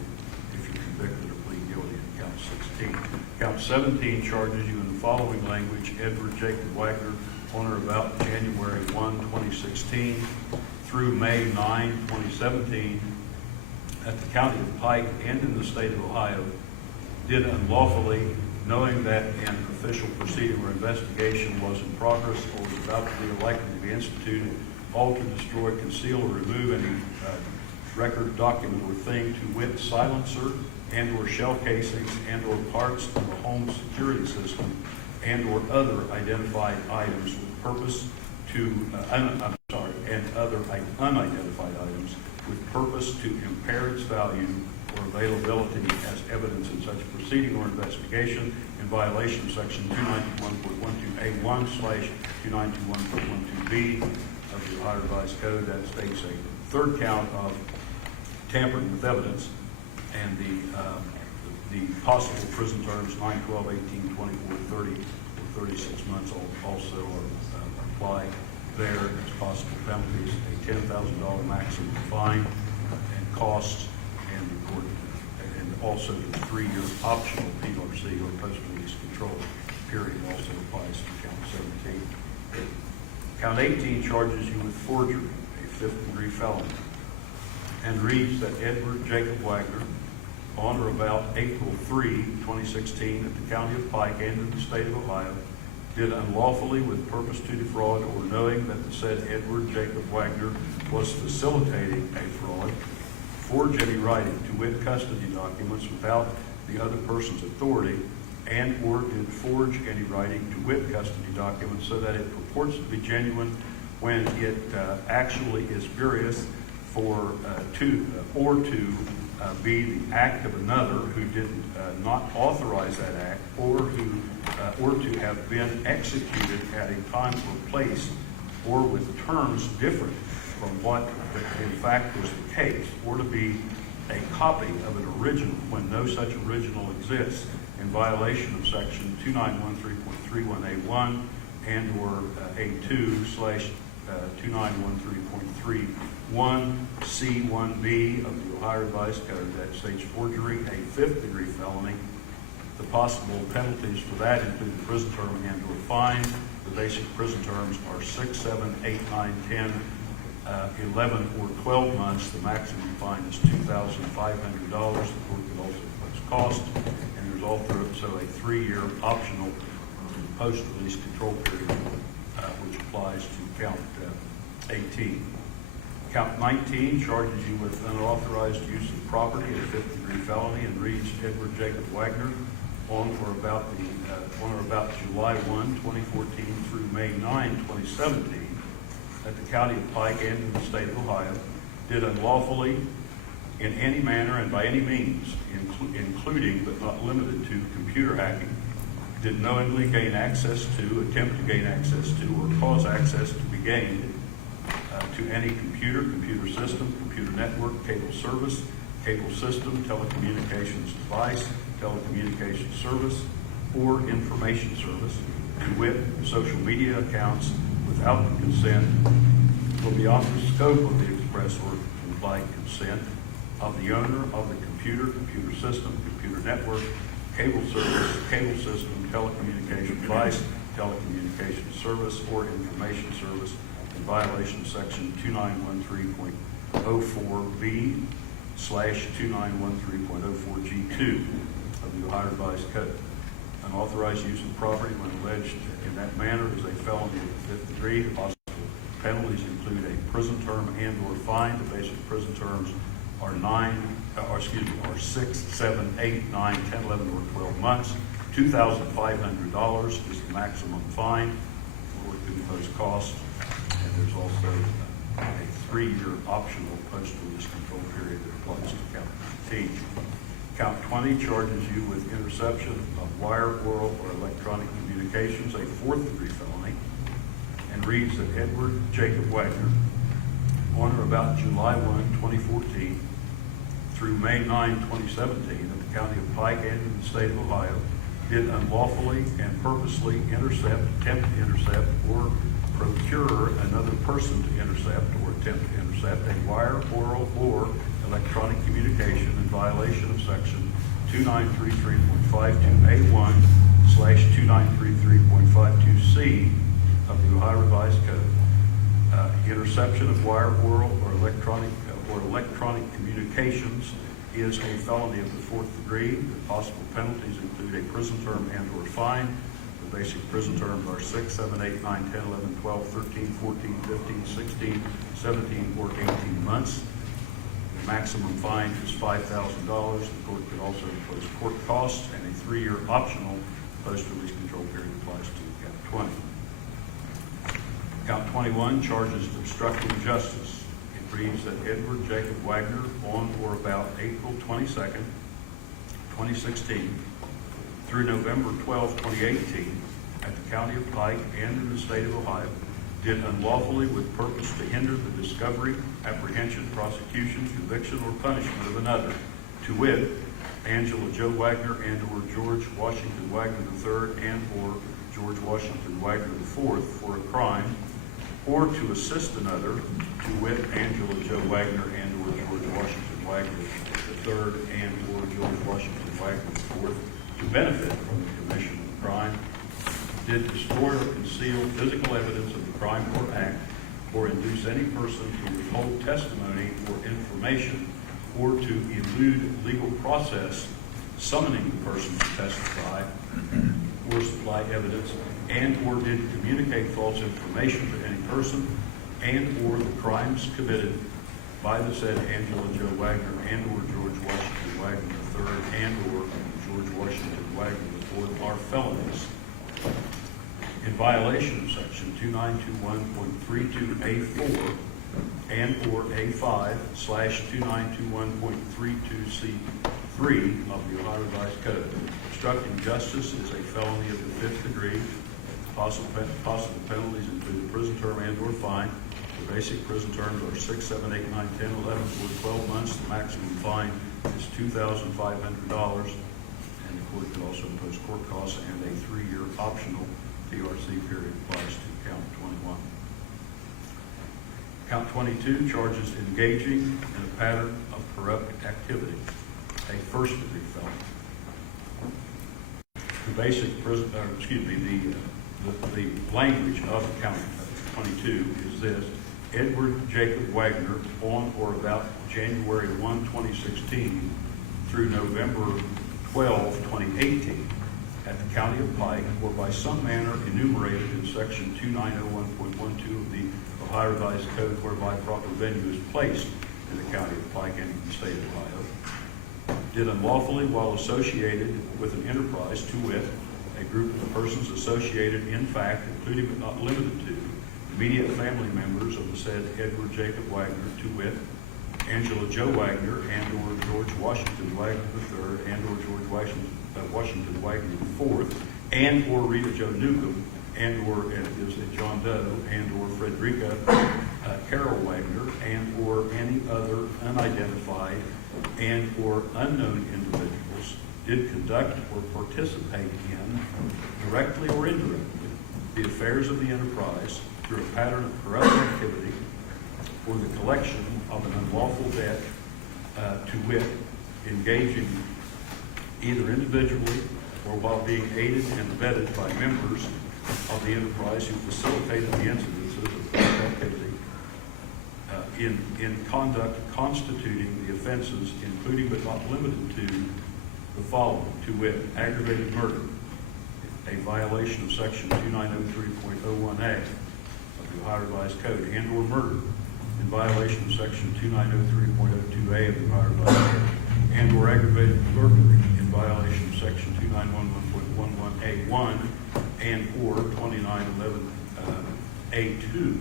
if you're convicted or plead guilty in count 16. Count 17 charges you in the following language: Edward Jacob Wagner on or about January 1, 2016 through May 9, 2017 at the county of Pike and in the state of Ohio, did unlawfully, knowing that an official proceeding or investigation was in progress or was about to be or likely to be instituted, alter, destroy, conceal, or remove any record, document, or thing, to wit, silencer and or shell casings and or parts of a home security system and or other identified items with purpose to, and other unidentified items with purpose to impair its value or availability as evidence in such proceeding or investigation in violation of section 291.12A1/291.12B of the Ohio Revised Code. That states a third count of tampering with evidence, and the possible prison terms 9, 12, 18, 24, 30, or 36 months also are applied there as possible penalties, a $10,000 maximum fine and costs, and also the 3-year optional PRC or post-release control period also applies to count 17. Count 18 charges you with forgery, a 5th-degree felony, and reads that Edward Jacob Wagner, on or about April 3, 2016, at the County of Pike and in the state of Ohio, did unlawfully with purpose to defraud or knowing that the said Edward Jacob Wagner was facilitating a fraud, forge any writing, to wit, custody documents without the other person's authority, and or did forge any writing, to wit, custody documents, so that it purports to be genuine when it actually is spurious, to be the act of another who did not authorize that act, or to have been executed at a time or place, or with terms different from what in fact was the case, or to be a copy of an original when no such original exists, in violation of section 2913.31A1 and or A2/2913.31C1B of the Ohio Revised Code. That states forgery, a 5th-degree felony. The possible penalties for that include the prison term and or fine. The basic prison terms are 6, 7, 8, 9, 10, 11, or 12 months. The maximum fine is $2,500. The court could also impose cost, and there's also a 3-year optional post-release control period, which applies to count 18. Count 19 charges you with unauthorized use of property, a 5th-degree felony, and reads Edward Jacob Wagner on or about July 1, 2014 through May 9, 2017, at the County of Pike and in the state of Ohio, did unlawfully, in any manner and by any means, including but not limited to computer hacking, did knowingly gain access to, attempt to gain access to, or cause access to be gained to any computer, computer system, computer network, cable service, cable system, telecommunications device, telecommunications service, or information service, to wit, social media accounts, without the consent or beyond the scope of the express or implied consent of the owner of the computer, computer system, computer network, cable service, cable system, telecommunication device, telecommunication service, or information service, in violation of section 2913.04B/2913.04G2 of the Ohio Revised Code. Unauthorized use of property when alleged in that manner is a felony of the 5th degree. The possible penalties include a prison term and or fine. The basic prison terms are 6, 7, 8, 9, 10, 11, or 12 months. $2,500 is the maximum fine. The court can impose cost, and there's also a 3-year optional post-release control period that applies to count 19. Count 20 charges you with interception of wire, oral, or electronic communications, a 4th-degree felony, and reads that Edward Jacob Wagner, on or about July 1, 2014, through May 9, 2017, at the County of Pike and in the state of Ohio, did unlawfully and purposely intercept, attempt to intercept, or procure another person to intercept or attempt to intercept a wire, oral, or electronic communication in violation of section 2933.52A1/2933.52C of the Ohio Revised Code. Interception of wire, oral, or electronic communications is a felony of the fourth degree. The possible penalties include a prison term and/or fine. The basic prison terms are 6, 7, 8, 9, 10, 11, 12, 13, 14, 15, 16, 17, or 18 months. The maximum fine is $5,000. The court could also impose court costs, and a 3-year optional post-release control period applies to count 20. Count 21 charges obstructing justice. It reads that Edward Jacob Wagner, on or about April 22nd, 2016, through November 12, 2018, at the County of Pike and in the state of Ohio, did unlawfully with purpose to hinder the discovery, apprehension, prosecution, conviction, or punishment of another, to wit, Angela Joe Wagner and/or George Washington Wagner III and/or George Washington Wagner IV for a crime, or to assist another, to wit, Angela Joe Wagner and/or George Washington Wagner III and/or George Washington Wagner IV to benefit from the commission of the crime, did destroy or conceal physical evidence of the crime or act, or induce any person to withhold testimony or information, or to elude legal process summoning the person to testify or supply evidence, and/or did communicate false information to any person, and/or the crimes committed by the said Angela Joe Wagner and/or George Washington Wagner III and/or George Washington Wagner IV are felonies. In violation of section 2921.32A4 and/or A5/2921.32C3 of the Ohio Revised Code, obstructing justice is a felony of the fifth degree. Possible penalties include a prison term and/or fine. The basic prison terms are 6, 7, 8, 9, 10, 11, or 12 months. The maximum fine is $2,500. And the court could also impose court costs, and a 3-year optional PRC period applies to count 21. Count 22 charges engaging in a pattern of corrupt activity, a first-degree felony. The basic prison, the language of count 22 is this: Edward Jacob Wagner, on or about January 1, 2016, through November 12, 2018, at the County of Pike, or by some manner enumerated in section 2901.12 of the Ohio Revised Code, whereby proper venue is placed in the County of Pike and in the state of Ohio, did unlawfully while associated with an enterprise, to wit, a group of persons associated in fact, including but not limited to, immediate family members of the said Edward Jacob Wagner, to wit, Angela Joe Wagner and/or George Washington Wagner III and/or George Washington Wagner IV, and/or Rita Jo Newcomb, and/or John Doe, and/or Frederica Carol Wagner, and/or any other unidentified and/or unknown individuals did conduct or participate in, directly or indirectly, the affairs of the enterprise through a pattern of corrupt activity or the collection of an unlawful debt, to wit, engaging either individually or while being aided and abetted by members of the enterprise who facilitated the incidences of corrupt activity, in conduct constituting the offenses, including but not limited to the following, to wit, aggravated murder, a violation of section 2903.01A of the Ohio Revised Code, and/or murder, in violation of section 2903.02A of the Ohio Revised Code, and/or aggravated burglary, in violation of section 2911.11A1 and/or 2911A2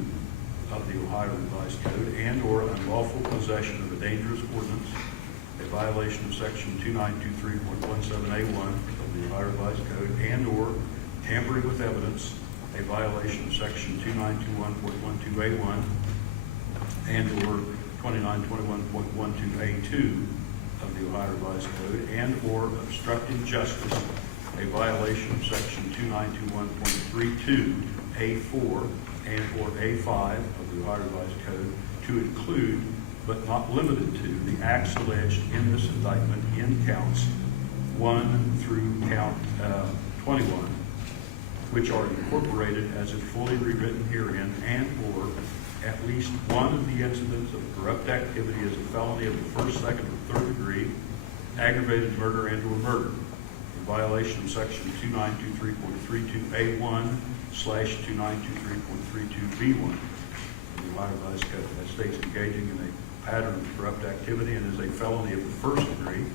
of the Ohio Revised Code, and/or unlawful possession of a dangerous ordinance, a violation of section 2923.17A1 of the Ohio Revised Code, and/or tampering with evidence, a violation of section 2921.12A1 and/or 2921.12A2 of the Ohio Revised Code, and/or obstructing justice, a violation of section 2921.32A4 and/or A5 of the Ohio Revised Code, to include but not limited to the acts alleged in this indictment in counts 1 through count 21, which are incorporated as if fully rewritten herein, and/or at least one of the incidents of corrupt activity is a felony of the first, second, or third degree, aggravated murder and or murder, in violation of section 2923.32A1/2923.32B1 of the Ohio Revised Code. That states engaging in a pattern of corrupt activity and is a felony of the first degree.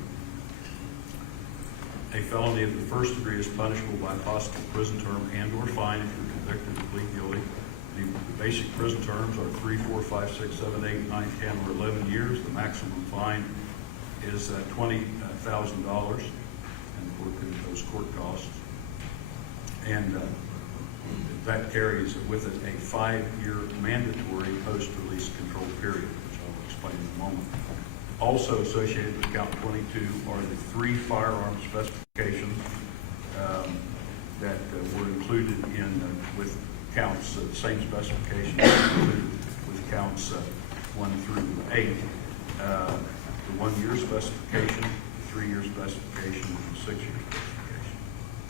A felony of the first degree is punishable by possible prison term and or fine if you're convicted of plead guilty. The basic prison terms are 3, 4, 5, 6, 7, 8, 9, 10, or 11 years. The maximum fine is $20,000, and the court can impose court costs. And that carries with it a 5-year mandatory post-release control period, which I'll explain in a moment. Also associated with count 22 are the 3 firearm specifications that were included in with counts, the same specifications included with counts 1 through 8. The 1-year specification, the 3-year specification, and the 6-year specification.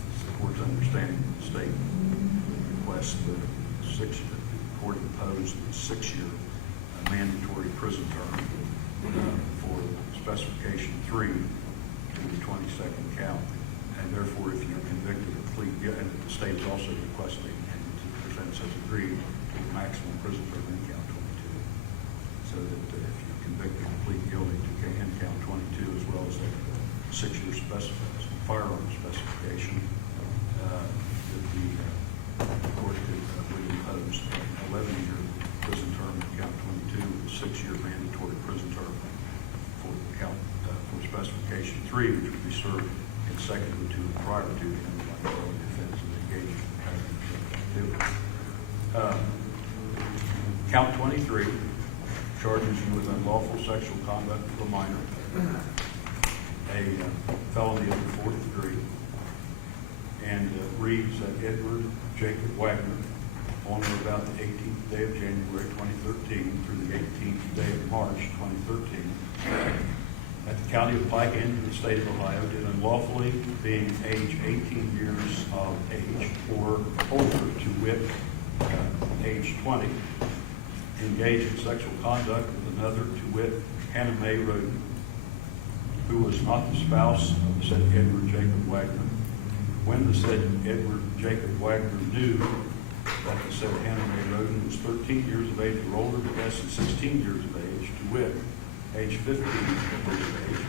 It's the court's understanding that the state requests the court impose the 6-year mandatory prison term for specification 3 to the 22nd count. And therefore, if you're convicted of plead guilty, and the state is also requesting, and the defense has agreed, to the maximum prison term in count 22. So that if you're convicted of plead guilty to in count 22, as well as that 6-year firearm specification, that the court would impose an 11-year prison term in count 22, a 6-year mandatory prison term for specification 3, which would be served consecutive to and prior to the underlying offense of engaging in pattern of activity. Count 23 charges you with unlawful sexual conduct of a minor, a felony of the 4th degree, and reads that Edward Jacob Wagner, on or about the 18th day of January 2013 through the 18th day of March 2013, at the County of Pike and in the state of Ohio, did unlawfully, being age 18 years of age or older, to wit, age 20, engage in sexual conduct with another, to wit, Hanna May Rhoden, who was not the spouse of the said Edward Jacob Wagner. When the said Edward Jacob Wagner knew that the said Hanna May Rhoden was 13 years of age or older, but less than 16 years of age, to wit, age 15 years of age,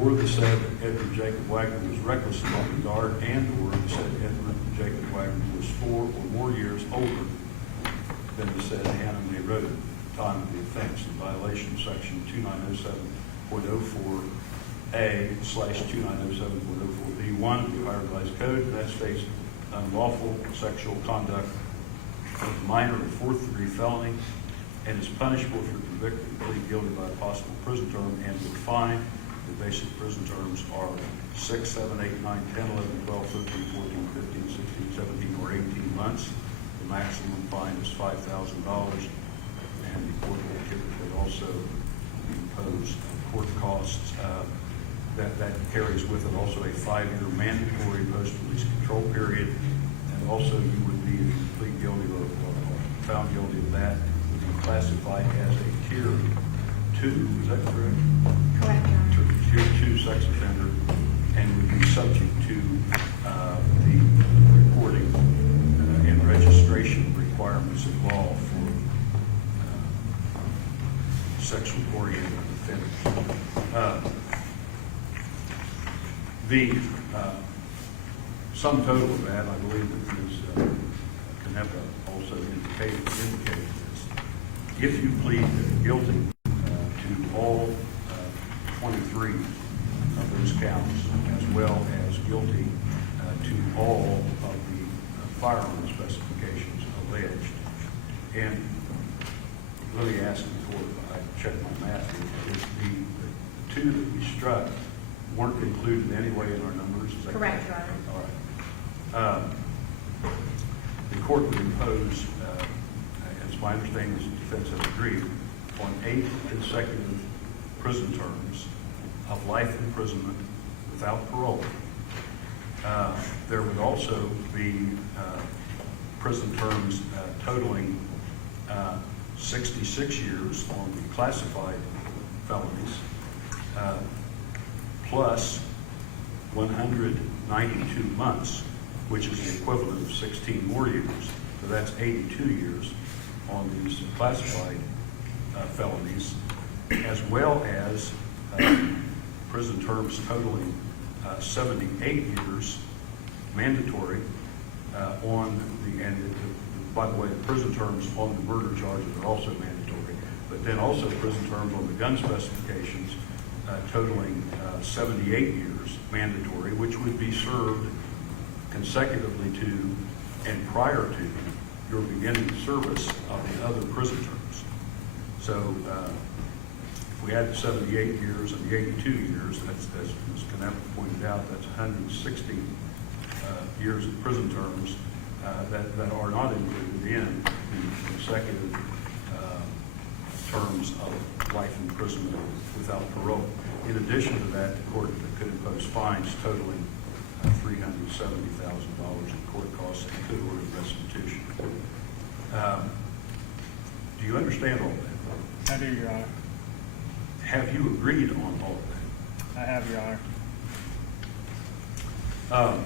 or the said Edward Jacob Wagner was reckless in that regard, and or the said Edward Jacob Wagner was 4 or more years older than the said Hanna May Rhoden at the time of the offense, in violation of section 2907.04A/2907.04B1 of the Ohio Revised Code. That states unlawful sexual conduct of a minor, a 4th degree felony, and is punishable if you're convicted and plead guilty by a possible prison term and with fine. The basic prison terms are 6, 7, 8, 9, 10, 11, 12, 13, 14, 15, 16, 17, or 18 months. The maximum fine is $5,000, and the court will typically also impose court costs. That carries with it also a 5-year mandatory post-release control period, and also you would be, if you plead guilty or found guilty of that, would be classified as a tier 2, is that correct? Correct, Your Honor. Tier 2 sex offender, and would be subject to the reporting and registration requirements of law for sexually oriented offenders. The sum total of that, I believe that Ms. Canepa also indicated this. If you plead guilty to all 23 of those counts, as well as guilty to all of the firearm specifications alleged, and let me ask before I check my math here, is the 2 that we struck weren't included anyway in our numbers? Is that Correct, Your Honor. All right. The court would impose, as my understanding is the defense has agreed, on 8 consecutive prison terms of life imprisonment without parole. There would also be prison terms totaling 66 years on the classified felonies, plus 192 months, which is the equivalent of 16 more years. So that's 82 years on these classified felonies, as well as prison terms totaling 78 years mandatory on the, and by the way, the prison terms on the murder charges are also mandatory, but then also prison terms on the gun specifications totaling 78 years mandatory, which would be served consecutively to and prior to your beginning service of the other prison terms. So if we add the 78 years and the 82 years, that's, as Ms. Knapp pointed out, that's 160 years of prison terms that are not included in the consecutive terms of life imprisonment without parole. In addition to that, the court could impose fines totaling $370,000 in court costs and could order restitution. Do you understand all that? I do, Your Honor. Have you agreed on all of that? I have, Your Honor.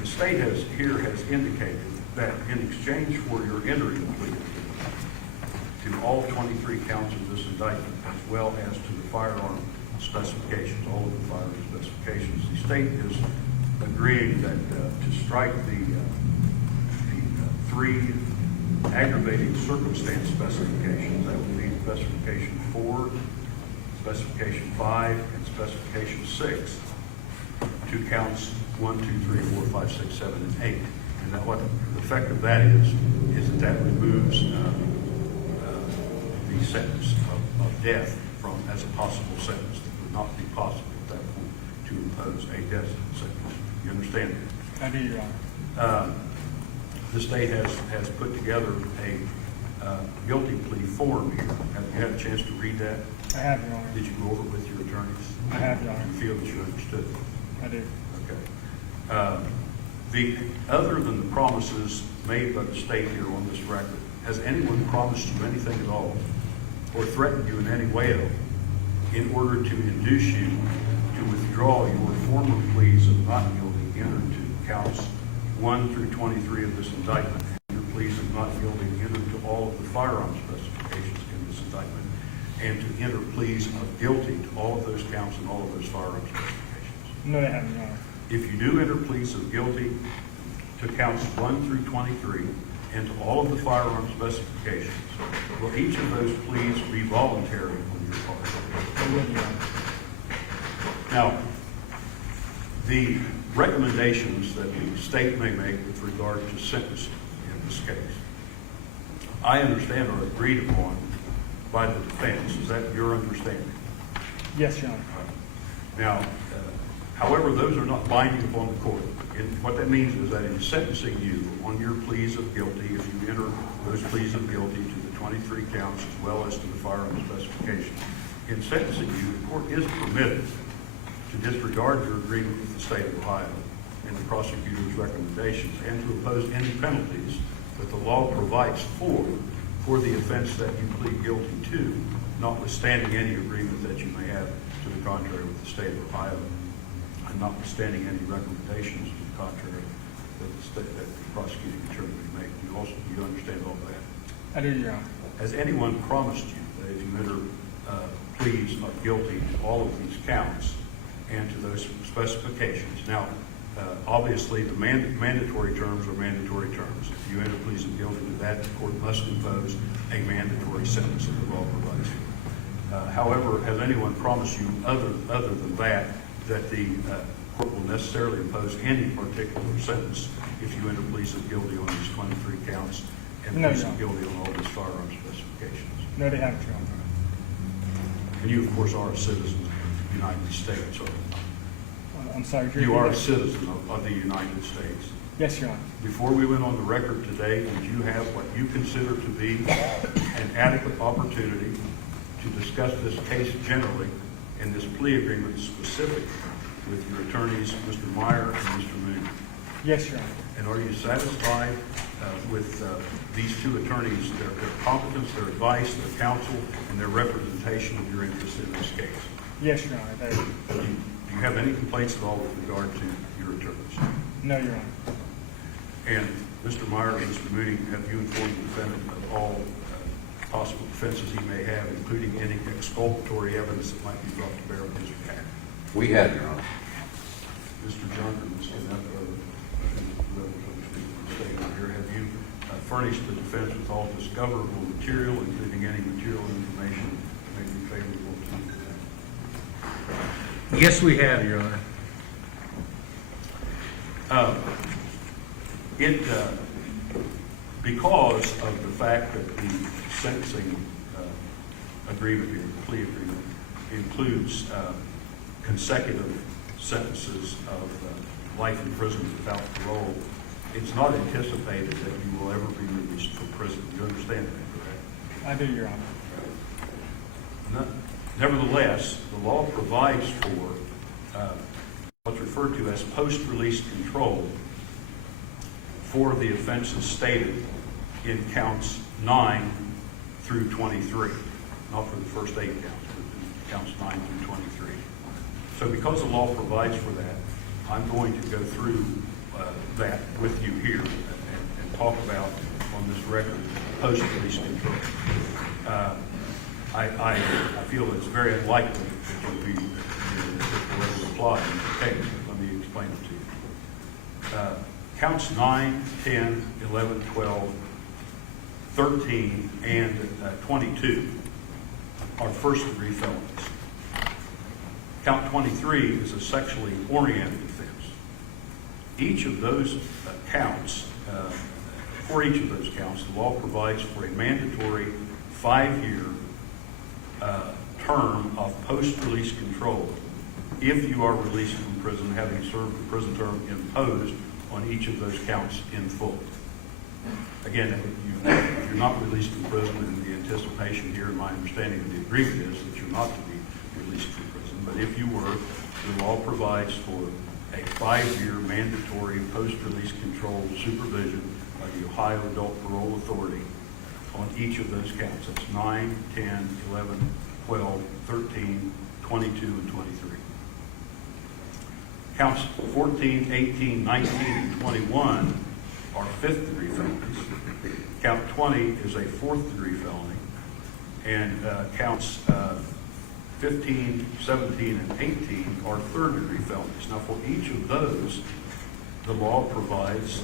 The state has indicated that in exchange for your entering the plea to all 23 counts of this indictment, as well as to the firearm specifications, all of the firearm specifications, the state is agreeing that to strike the three aggravating circumstance specifications, that would be specification 4, specification 5, and specification 6, to counts 1, 2, 3, 4, 5, 6, 7, and 8. And that what the effect of that is that removes the sentence of death from as a possible sentence. It would not be possible at that point to impose a death sentence. You understand that? I do, Your Honor. The state has put together a guilty plea form here. Have you had a chance to read that? I have, Your Honor. Did you go over it with your attorneys? I have, Your Honor. Do you feel that you understood it? I do. Okay. Other than the promises made by the state here on this record, has anyone promised you anything at all or threatened you in any way at all in order to induce you to withdraw your former pleas of not guilty entered to counts 1 through 23 of this indictment, and your pleas of not guilty entered to all of the firearm specifications in this indictment, and to enter pleas of guilty to all of those counts and all of those firearm specifications? No, I haven't, Your Honor. If you do enter pleas of guilty to counts 1 through 23 and to all of the firearm specifications, will each of those pleas be voluntary on your part? I will, Your Honor. Now, the recommendations that the state may make with regard to sentencing in this case, I understand are agreed upon by the defense. Is that your understanding? Yes, Your Honor. Now, however, those are not binding upon the court. And what that means is that in sentencing you on your pleas of guilty, if you enter those pleas of guilty to the 23 counts as well as to the firearm specification, in sentencing you, the court is permitted to disregard your agreement with the state of Ohio and the prosecutor's recommendations and to impose any penalties that the law provides for the offense that you plead guilty to, notwithstanding any agreement that you may have to the contrary with the state of Ohio, and notwithstanding any recommendations to the contrary that the prosecuting attorney may make. You understand all that? I do, Your Honor. Has anyone promised you that if you enter pleas of guilty to all of these counts and to those specifications? Now, obviously, the mandatory terms are mandatory terms. If you enter pleas of guilty to that, the court must impose a mandatory sentence that the law provides for. However, has anyone promised you, other than that the court will necessarily impose any particular sentence if you enter pleas of guilty on these 23 counts and pleas of guilty on all these firearm specifications? No, they haven't, Your Honor. And you, of course, are a citizen of the United States. I'm sorry. You are a citizen of the United States. Yes, Your Honor. Before we went on the record today, did you have what you consider to be an adequate opportunity to discuss this case generally and this plea agreement specifically with your attorneys, Mr. Meyer and Mr. Moon? Yes, Your Honor. And are you satisfied with these two attorneys, their competence, their advice, their counsel, and their representation of your interests in this case? Yes, Your Honor. Do you have any complaints at all with regard to your attorneys? No, Your Honor. And Mr. Meyer and Mr. Moody, have you informed the defendant of all possible defenses he may have, including any exculpatory evidence that might be brought to bear on his behalf? We have, Your Honor. Mr. Johnson, Mr. Here, have you furnished the defense with all discoverable material, including any material information that may be favorable to you? Yes, we have, Your Honor. Because of the fact that the sentencing agreement, the plea agreement, includes consecutive sentences of life in prison without parole, it's not anticipated that you will ever be released from prison. You understand that, correct? I do, Your Honor. Nevertheless, the law provides for what's referred to as post-release control for the offenses stated in counts 9 through 23. Not for the first 8 counts, but counts 9 through 23. So because the law provides for that, I'm going to go through that with you here and talk about on this record post-release control. I feel it's very unlikely that you'll be applied in the case. Let me explain it to you. Counts 9, 10, 11, 12, 13, and 22 are first-degree felonies. Count 23 is a sexually oriented offense. Each of those counts, for each of those counts, the law provides for a mandatory 5-year term of post-release control if you are released from prison having served the prison term imposed on each of those counts in full. Again, if you're not released from prison, and the anticipation here, and my understanding of the agreement is that you're not to be released from prison, but if you were, the law provides for a 5-year mandatory post-release control supervision by the Ohio Adult Parole Authority on each of those counts. That's 9, 10, 11, 12, 13, 22, and 23. Counts 14, 18, 19, and 21 are 5th-degree felonies. Count 20 is a 4th-degree felony. And counts 15, 17, and 18 are 3rd-degree felonies. Now, for each of those, the law provides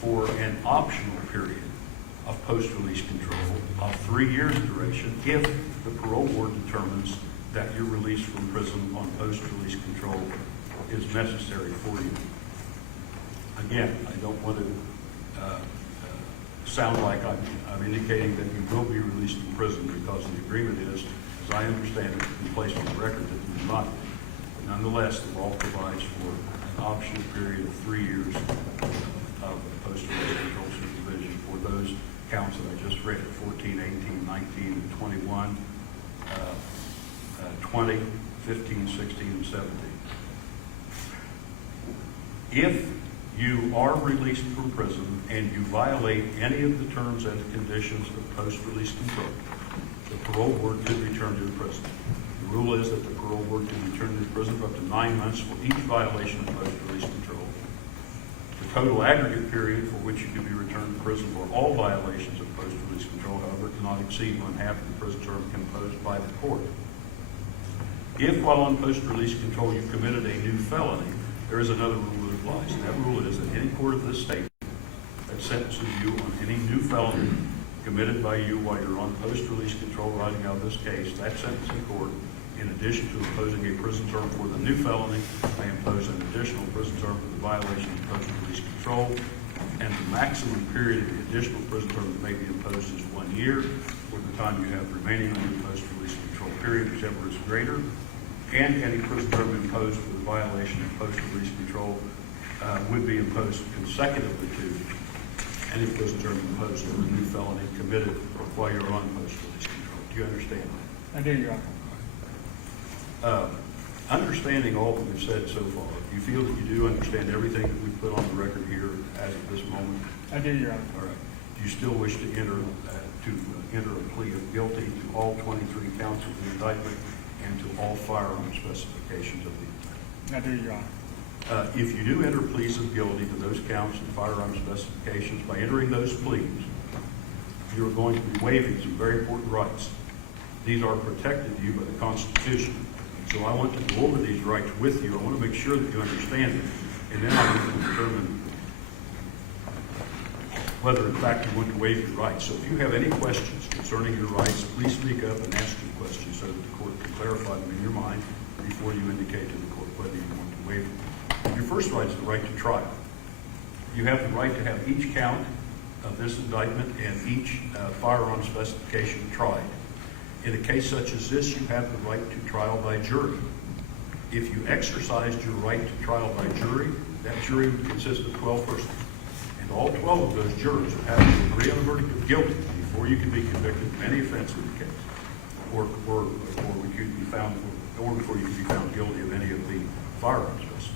for an optional period of post-release control of 3 years duration if the parole board determines that your release from prison on post-release control is necessary for you. Again, I don't want to sound like I'm indicating that you will be released from prison, because the agreement is, as I understand it, in place on the record that you will not. Nonetheless, the law provides for an optional period of 3 years of post-release control supervision for those counts that I just read, 14, 18, 19, and 21, 20, 15, 16, and 17. If you are released from prison and you violate any of the terms and conditions of post-release control, the parole board could return you to prison. The rule is that the parole board can return you to prison for up to 9 months for each violation of post-release control. The total aggregate period for which you can be returned to prison for all violations of post-release control, however, cannot exceed 1/2 of the prison term imposed by the court. If, while on post-release control, you committed a new felony, there is another rule that applies. And that rule is that any court of this state that sentences you on any new felony committed by you while you're on post-release control arising out of this case, that sentencing court, in addition to imposing a prison term for the new felony, may impose an additional prison term for the violation of post-release control, and the maximum period of the additional prison term that may be imposed is 1 year for the time you have remaining on your post-release control period, whichever is greater, and any prison term imposed for the violation of post-release control would be imposed consecutively to any prison term imposed for the new felony committed while you're on post-release control. Do you understand that? I do, Your Honor. Understanding all that we've said so far, do you feel that you do understand everything that we've put on the record here as of this moment? I do, Your Honor. All right. Do you still wish to enter a plea of guilty to all 23 counts of the indictment and to all firearm specifications of the indictment? I do, Your Honor. If you do enter pleas of guilty to those counts and firearm specifications, by entering those pleas, you're going to be waiving some very important rights. These are protected to you by the Constitution. So I want to go over these rights with you. I want to make sure that you understand them. And then I'm going to determine whether, in fact, you want to waive your rights. So if you have any questions concerning your rights, please speak up and ask your questions so that the court can clarify them in your mind before you indicate to the court whether you want to waive them. Your first right is the right to trial. You have the right to have each count of this indictment and each firearm specification tried. In a case such as this, you have the right to trial by jury. If you exercised your right to trial by jury, that jury would consist of 12 persons. And all 12 of those jurors would have to agree on a verdict of guilty before you can be convicted of any offense in the case, or we could be found, or before you can be found guilty of any of the firearm specifications.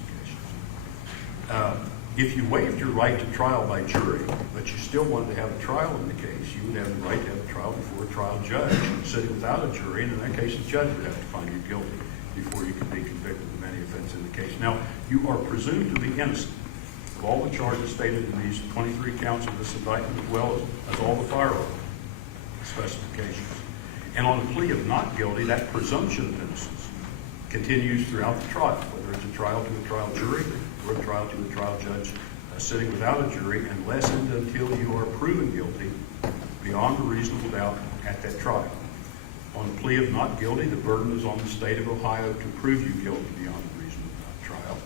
If you waived your right to trial by jury, but you still wanted to have a trial in the case, you would have the right to have a trial before a trial judge sitting without a jury, and in that case, the judge would have to find you guilty before you can be convicted of any offense in the case. Now, you are presumed to be innocent of all the charges stated in these 23 counts of this indictment, as well as all the firearm specifications. And on a plea of not guilty, that presumption of innocence continues throughout the trial, whether it's a trial to a trial jury or a trial to a trial judge sitting without a jury, unless and until you are proven guilty beyond a reasonable doubt at that trial. On a plea of not guilty, the burden is on the state of Ohio to prove you guilty beyond a reasonable doubt trial.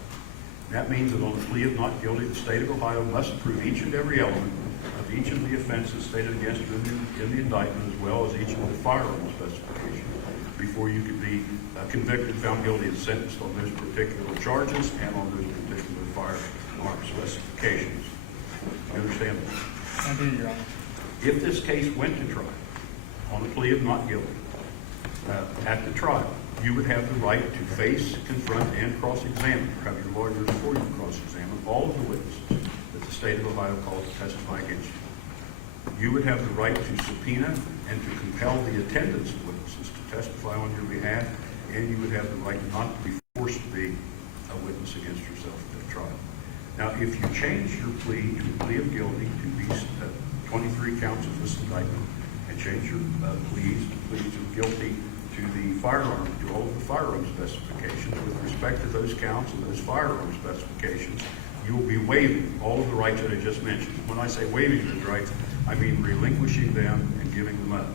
That means that on a plea of not guilty, the state of Ohio must prove each and every element of each of the offenses stated against you in the indictment, as well as each of the firearm specifications, before you could be convicted, found guilty, and sentenced on those particular charges and on those particular firearm specifications. You understand that? I do, Your Honor. If this case went to trial on a plea of not guilty, at the trial, you would have the right to face, confront, and cross-examine, or have your lawyers for you cross-examine all of the witnesses that the state of Ohio calls to testify against you. You would have the right to subpoena and to compel the attendance of witnesses to testify on your behalf, and you would have the right not to be forced to be a witness against yourself at that trial. Now, if you change your plea to a plea of guilty to these 23 counts of this indictment, and change your pleas of guilty to the firearm, to all of the firearm specifications, with respect to those counts and those firearm specifications, you will be waiving all of the rights that I just mentioned. When I say waiving those rights, I mean relinquishing them and giving them up.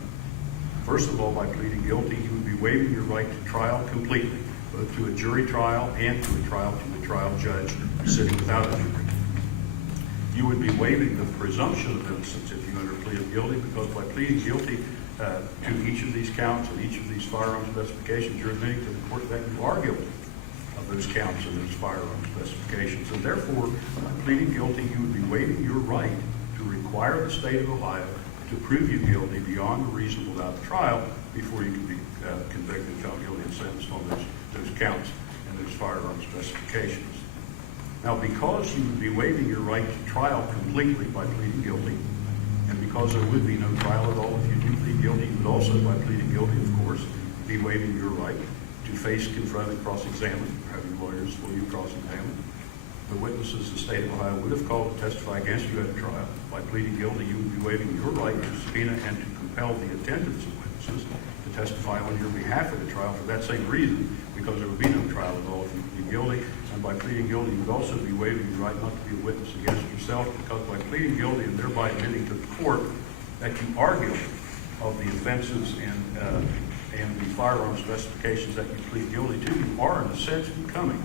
First of all, by pleading guilty, you would be waiving your right to trial completely, both to a jury trial and to a trial to the trial judge sitting without a jury. You would be waiving the presumption of innocence if you enter a plea of guilty, because by pleading guilty to each of these counts and each of these firearm specifications, you're admitting to the court that you are guilty of those counts and those firearm specifications. And therefore, by pleading guilty, you would be waiving your right to require the state of Ohio to prove you guilty beyond a reasonable doubt at trial before you can be convicted, found guilty, and sentenced on those counts and those firearm specifications. Now, because you would be waiving your right to trial completely by pleading guilty, and because there would be no trial at all if you do plead guilty, you would also, by pleading guilty, of course, be waiving your right to face, confront, and cross-examine, or have your lawyers for you cross-examine the witnesses the state of Ohio would have called to testify against you at a trial. By pleading guilty, you would be waiving your right to subpoena and to compel the attendance of witnesses to testify on your behalf at a trial for that same reason, because there would be no trial at all if you plead guilty. And by pleading guilty, you would also be waiving your right not to be a witness against yourself, because by pleading guilty and thereby admitting to the court that you are guilty of the offenses and the firearm specifications that you plead guilty to, you are, in a sense, becoming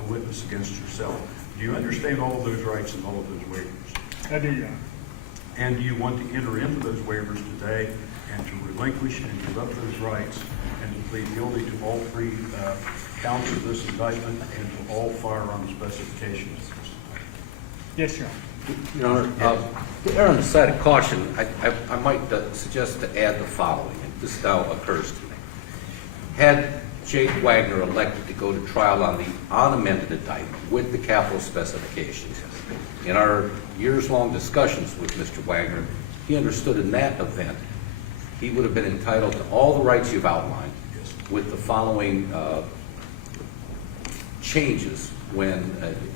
a witness against yourself. Do you understand all of those rights and all of those waivers? I do, Your Honor. And do you want to enter into those waivers today and to relinquish and give up those rights and to plead guilty to all three counts of this indictment and to all firearm specifications of this indictment? Yes, Your Honor. Your Honor, to err on the side of caution, I might suggest to add the following, and this now occurs to me. Had Jake Wagner elected to go to trial on the unamended indictment with the capital specifications. In our years-long discussions with Mr. Wagner, he understood in that event he would have been entitled to all the rights you've outlined with the following changes when,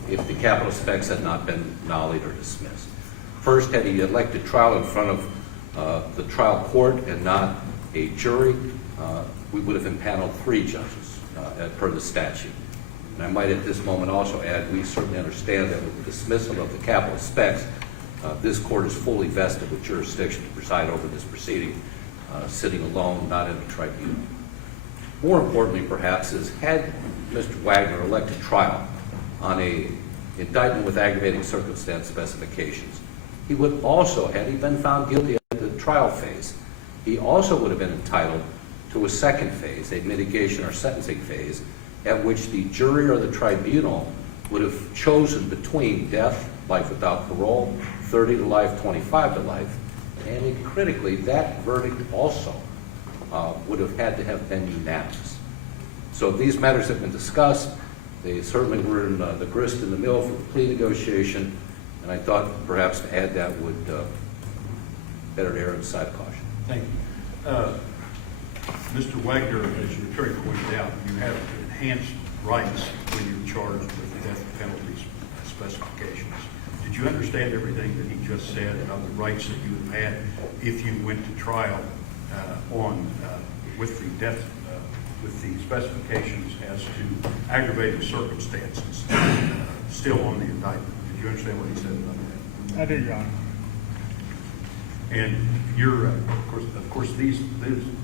if the capital specs had not been nollied or dismissed. First, had he elected trial in front of the trial court and not a jury, we would have impaneled 3 judges per the statute. And I might at this moment also add, we certainly understand that with the dismissal of the capital specs, this court is fully vested with jurisdiction to preside over this proceeding, sitting alone, not in a tribunal. More importantly, perhaps, is had Mr. Wagner elected trial on a indictment with aggravating circumstance specifications, he would also, had he been found guilty at the trial phase, he also would have been entitled to a second phase, a mitigation or sentencing phase, at which the jury or the tribunal would have chosen between death, life without parole, 30 to life, 25 to life, and critically, that verdict also would have had to have been unanimous. So these matters have been discussed. They certainly were in the grist in the mill for the plea negotiation, and I thought perhaps to add that would better err on the side of caution. Thank you. Mr. Wagner, as your attorney pointed out, you have enhanced rights when you're charged with the death penalty specifications. Did you understand everything that he just said about the rights that you would have had if you went to trial with the death, with the specifications as to aggravated circumstances still on the indictment? Did you understand what he said about that? I do, Your Honor. And you're, of course,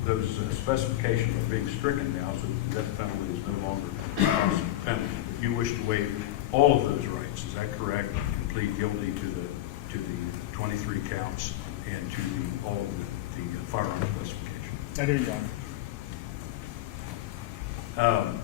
those specifications are being stricken now, so the death penalty is no longer a constant penalty. If you wish to waive all of those rights, is that correct? And plead guilty to the 23 counts and to all of the firearm specifications. I do, Your Honor.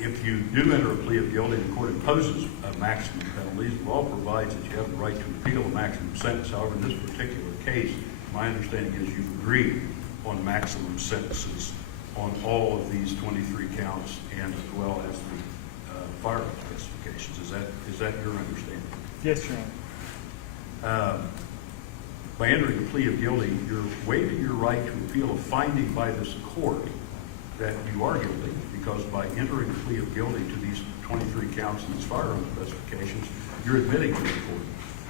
If you do enter a plea of guilty and the court imposes a maximum penalty, the law provides that you have the right to appeal a maximum sentence. However, in this particular case, my understanding is you've agreed on maximum sentences on all of these 23 counts and as well as the firearm specifications. Is that your understanding? Yes, Your Honor. By entering a plea of guilty, you're waiving your right to appeal a finding by this court that you are guilty, because by entering a plea of guilty to these 23 counts and these firearm specifications, you're admitting to the court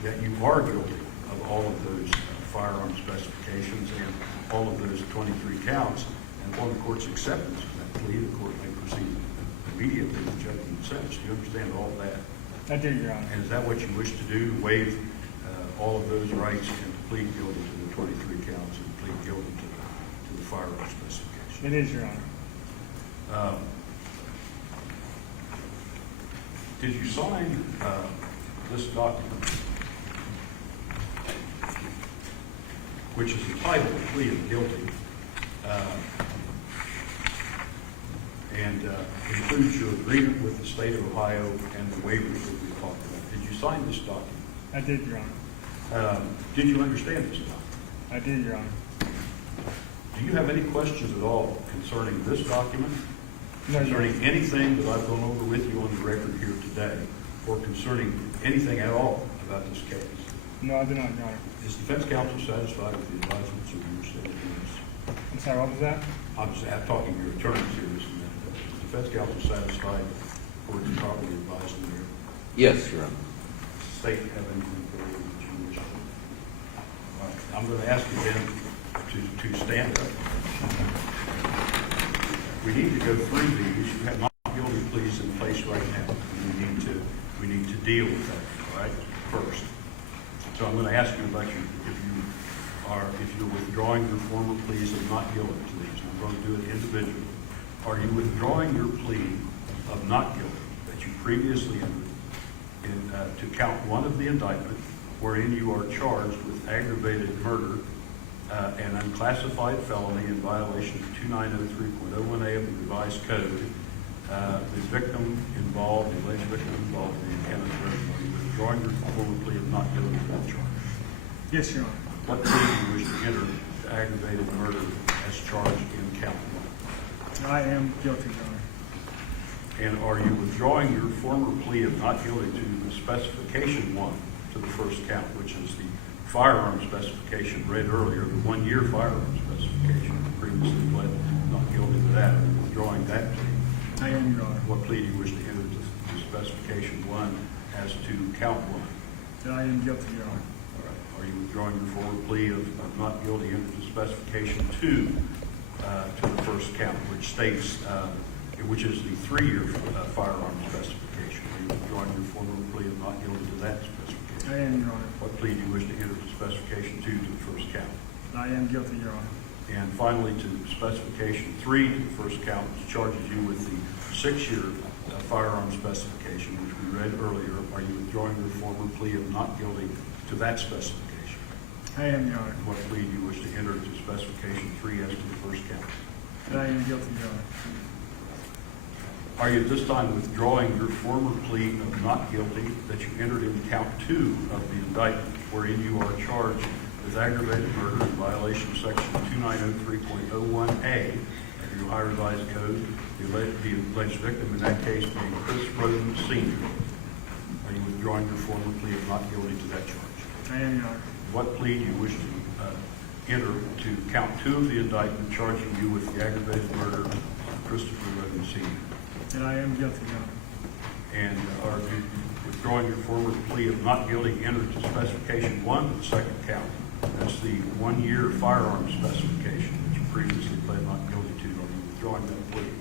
that you are guilty of all of those firearm specifications and all of those 23 counts. And upon the court's acceptance of that plea, the court may proceed immediately with rejecting the sentence. Do you understand all of that? I do, Your Honor. And is that what you wish to do, waive all of those rights and plead guilty to the 23 counts and plead guilty to the firearm specifications? It is, Your Honor. Did you sign this document, which is entitled Plea of Guilty, and includes your agreement with the state of Ohio and the waivers that we talked about? Did you sign this document? I did, Your Honor. Did you understand this document? I did, Your Honor. Do you have any questions at all concerning this document? No, Your Concerning Honor. anything that I've gone over with you on the record here today, or concerning anything at all about this case? No, I do not, Your Honor. Is defense counsel satisfied with the advisements of your state attorneys? I'm sorry, what was that? I'm talking to your attorneys here this minute. Is defense counsel satisfied or is properly advised in here? Yes, Your Honor. Does the state have anything for you that you wish to? All right. I'm going to ask you then to stand up. We need to go through these. You have not guilty pleas in place right now. We need to deal with that, all right, first. So I'm going to ask you about if you're withdrawing your former pleas of not guilty pleas. I'm going to do it individually. Are you withdrawing your plea of not guilty that you previously entered to count 1 of the indictment, wherein you are charged with aggravated murder, an unclassified felony in violation of 2903.01A of the revised code, the victim involved, the alleged victim involved in the Hanna May Rhoden? Are you withdrawing your former plea of not guilty to that charge? Yes, Your Honor. What plea do you wish to enter to aggravated murder as charged in count one? I am guilty, Your Honor. And are you withdrawing your former plea of not guilty to the specification one to the first count, which is the firearm specification read earlier, the 1-year firearm specification? You previously pled not guilty to that. Are you withdrawing that plea? I am, Your Honor. What plea do you wish to enter to specification one as to count one? I am guilty, Your Honor. All right. Are you withdrawing your former plea of not guilty enter to specification two to the first count, which states, which is the 3-year firearm specification? Are you withdrawing your former plea of not guilty to that specification? I am, Your Honor. What plea do you wish to enter to specification two to the first count? I am guilty, Your Honor. And finally, to specification three to the first count, which charges you with the 6-year firearm specification, which we read earlier. Are you withdrawing your former plea of not guilty to that specification? I am, Your Honor. What plea do you wish to enter to specification three as to the first count? I am guilty, Your Honor. Are you at this time withdrawing your former plea of not guilty that you entered in count two of the indictment, wherein you are charged with aggravated murder in violation of section 2903.01A of the Ohio Revised Code, the alleged victim in that case being Rhoden Sr.? Are you withdrawing your former plea of not guilty to that charge? I am, Your Honor. What plea do you wish to enter to count two of the indictment charging you with the aggravated murder of Christopher Rhoden Sr.? And I am guilty, Your Honor. And are you withdrawing your former plea of not guilty entered to specification one of the second count? That's the 1-year firearm specification that you previously pled not guilty to. Are you withdrawing that plea?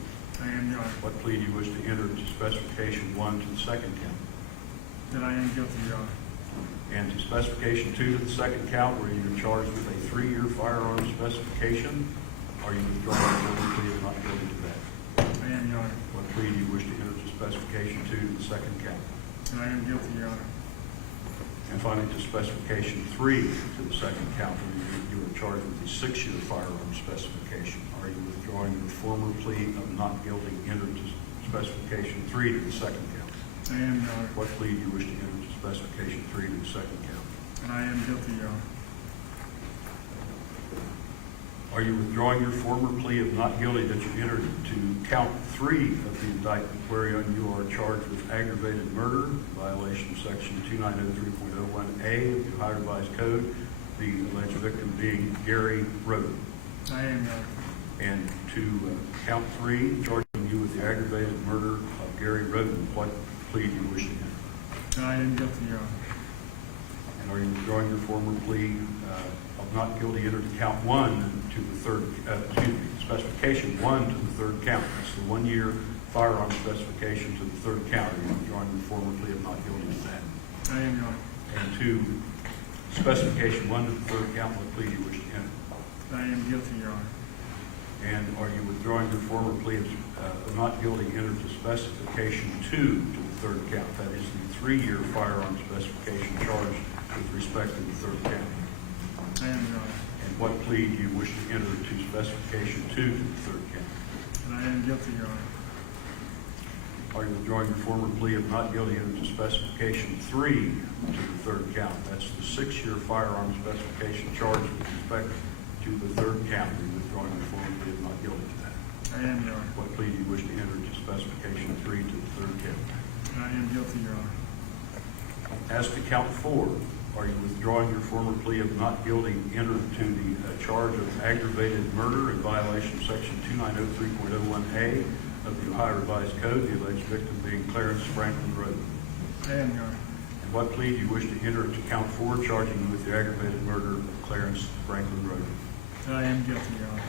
I am, Your Honor. What plea do you wish to enter to specification one to the second count? That I am guilty, Your Honor. And to specification two to the second count, where you're charged with a 3-year firearm specification, are you withdrawing your former plea of not guilty to that? I am, Your Honor. What plea do you wish to enter to specification two to the second count? And I am guilty, Your Honor. And finally, to specification three to the second count, where you are charged with the 6-year firearm specification. Are you withdrawing your former plea of not guilty entered to specification three to the second count? I am, Your Honor. What plea do you wish to enter to specification three to the second count? And I am guilty, Your Honor. Are you withdrawing your former plea of not guilty that you entered to count three of the indictment, wherein you are charged with aggravated murder, violation of section 2903.01A of the Ohio Revised Code, the alleged victim being Gary Rhoden? I am, Your Honor. And to count three, charging you with the aggravated murder of Gary Rhoden, what plea do you wish to enter? And I am guilty, Your Honor. And are you withdrawing your former plea of not guilty entered to count one to the third, specification one to the third count? That's the 1-year firearm specification to the third count. Are you withdrawing your former plea of not guilty to that? I am, Your Honor. And to specification one to the third count, what plea do you wish to enter? I am guilty, Your Honor. And are you withdrawing your former plea of not guilty entered to specification two to the third count? That is the 3-year firearm specification charged with respect to the third count. I am, Your Honor. And what plea do you wish to enter to specification two to the third count? And I am guilty, Your Honor. Are you withdrawing your former plea of not guilty entered to specification three to the third count? That's the 6-year firearm specification charged with respect to the third count. Are you withdrawing your former plea of not guilty to that? I am, Your Honor. What plea do you wish to enter to specification three to the third count? And I am guilty, Your Honor. As to count four, are you withdrawing your former plea of not guilty entered to the charge of aggravated murder in violation of section 2903.01A of the Ohio Revised Code, the alleged victim being Clarence Franklin Rhoden? I am, Your Honor. And what plea do you wish to enter to count four, charging you with the aggravated murder of Clarence Franklin Rhoden? And I am guilty, Your Honor.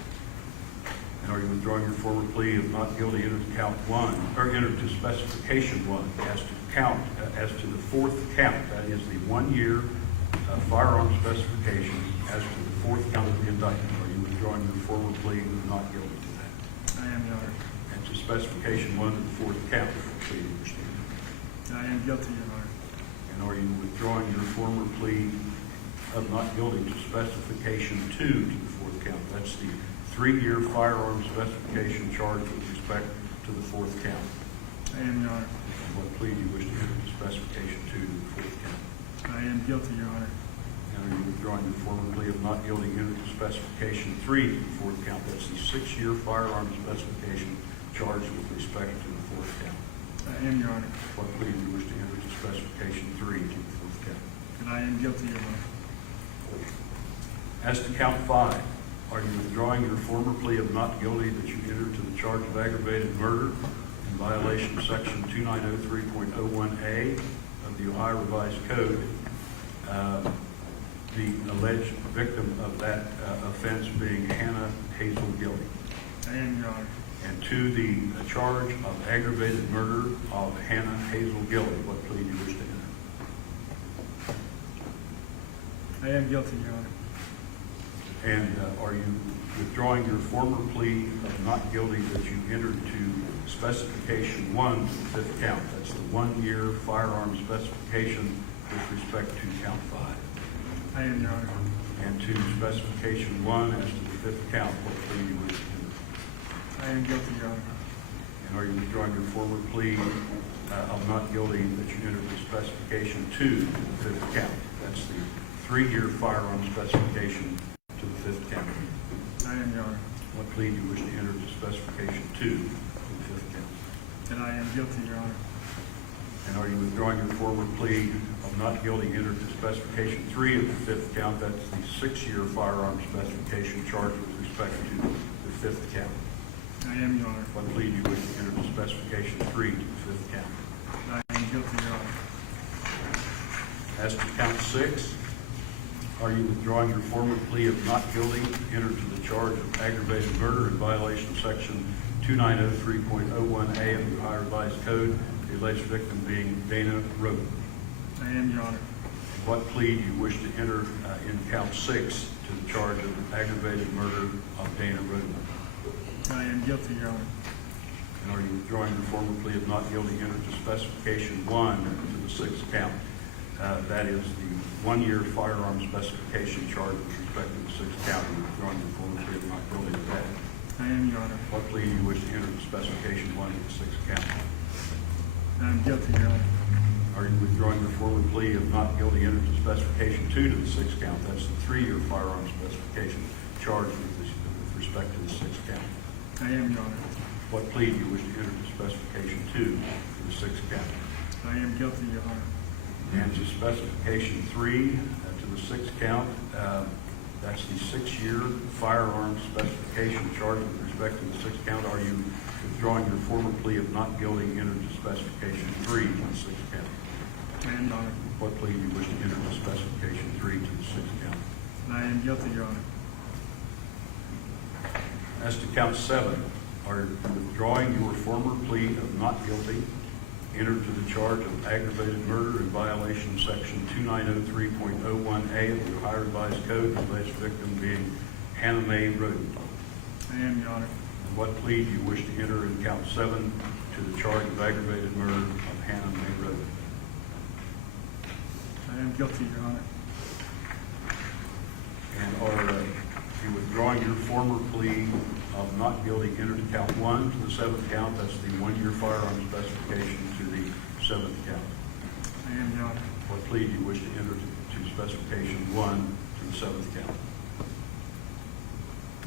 And are you withdrawing your former plea of not guilty entered to count one, or entered to specification one, as to the fourth count? That is the 1-year firearm specification as to the fourth count of the indictment. Are you withdrawing your former plea of not guilty to that? I am, Your Honor. And to specification one of the fourth count, what plea do you wish to enter? And I am guilty, Your Honor. And are you withdrawing your former plea of not guilty to specification two to the fourth count? That's the 3-year firearm specification charged with respect to the fourth count. I am, Your Honor. And what plea do you wish to enter to specification two to the fourth count? I am guilty, Your Honor. And And are you withdrawing your former plea of not guilty entered to specification 3 to the fourth count? That's the 6-year firearm specification charged with respect to the fourth count. I am, Your Honor. What plea do you wish to enter to specification 3 to the fourth count? And I am guilty, Your Honor. As to count 5, are you withdrawing your former plea of not guilty that you entered to the charge of aggravated murder in violation of section 2903.01A of the Ohio Revised Code? The alleged victim of that offense being Hanna Hazel Gilley. I am, Your Honor. And to the charge of aggravated murder of Hanna Hazel Gilley, what plea do you wish to enter? I am guilty, Your Honor. And are you withdrawing your former plea of not guilty that you entered to specification 1 to the fifth count? That's the 1-year firearm specification with respect to count 5. I am, Your Honor. And to specification 1 as to the fifth count, what plea do you wish to enter? I am guilty, Your Honor. And are you withdrawing your former plea of not guilty that you entered to specification 2 to the fifth count? That's the 3-year firearm specification to the fifth count. I am, Your Honor. What plea do you wish to enter to specification 2 to the fifth count? And I am guilty, Your Honor. And are you withdrawing your former plea of not guilty entered to specification 3 of the fifth count? That's the 6-year firearm specification charged with respect to the fifth count. I am, Your Honor. What plea do you wish to enter to specification 3 to the fifth count? I am guilty, Your Honor. As to count 6, are you withdrawing your former plea of not guilty entered to the charge of aggravated murder in violation of section 2903.01A of the Ohio Revised Code, the alleged victim being Dana Rhoden? I am, Your Honor. What plea do you wish to enter in count 6 to the charge of aggravated murder of Dana Rhoden? I am guilty, Your Honor. And are you withdrawing your former plea of not guilty entered to specification 1 to the sixth count? That is the 1-year firearm specification charged with respect to the sixth count. Are you withdrawing your former plea of not guilty to that? I am, Your Honor. What plea do you wish to enter to specification 1 to the sixth count? I am guilty, Your Honor. Are you withdrawing your former plea of not guilty entered to specification 2 to the sixth count? That's the 3-year firearm specification charged with respect to the sixth count. I am, Your Honor. What plea do you wish to enter to specification 2 to the sixth count? I am guilty, Your Honor. And to specification 3 to the sixth count, that's the 6-year firearm specification charged with respect to the sixth count. Are you withdrawing your former plea of not guilty entered to specification 3 to the sixth count? I am, Your Honor. What plea do you wish to enter to specification 3 to the sixth count? I am guilty, Your Honor. As to count 7, are you withdrawing your former plea of not guilty entered to the charge of aggravated murder in violation of section 2903.01A of the Ohio Revised Code, the alleged victim being Hanna May Rhoden? I am, Your Honor. And what plea do you wish to enter in count 7 to the charge of aggravated murder of Hanna May Rhoden? I am guilty, Your Honor. And are you withdrawing your former plea of not guilty entered to count 1 to the seventh count? That's the 1-year firearm specification to the seventh count. I am, Your Honor. What plea do you wish to enter to specification 1 to the seventh count?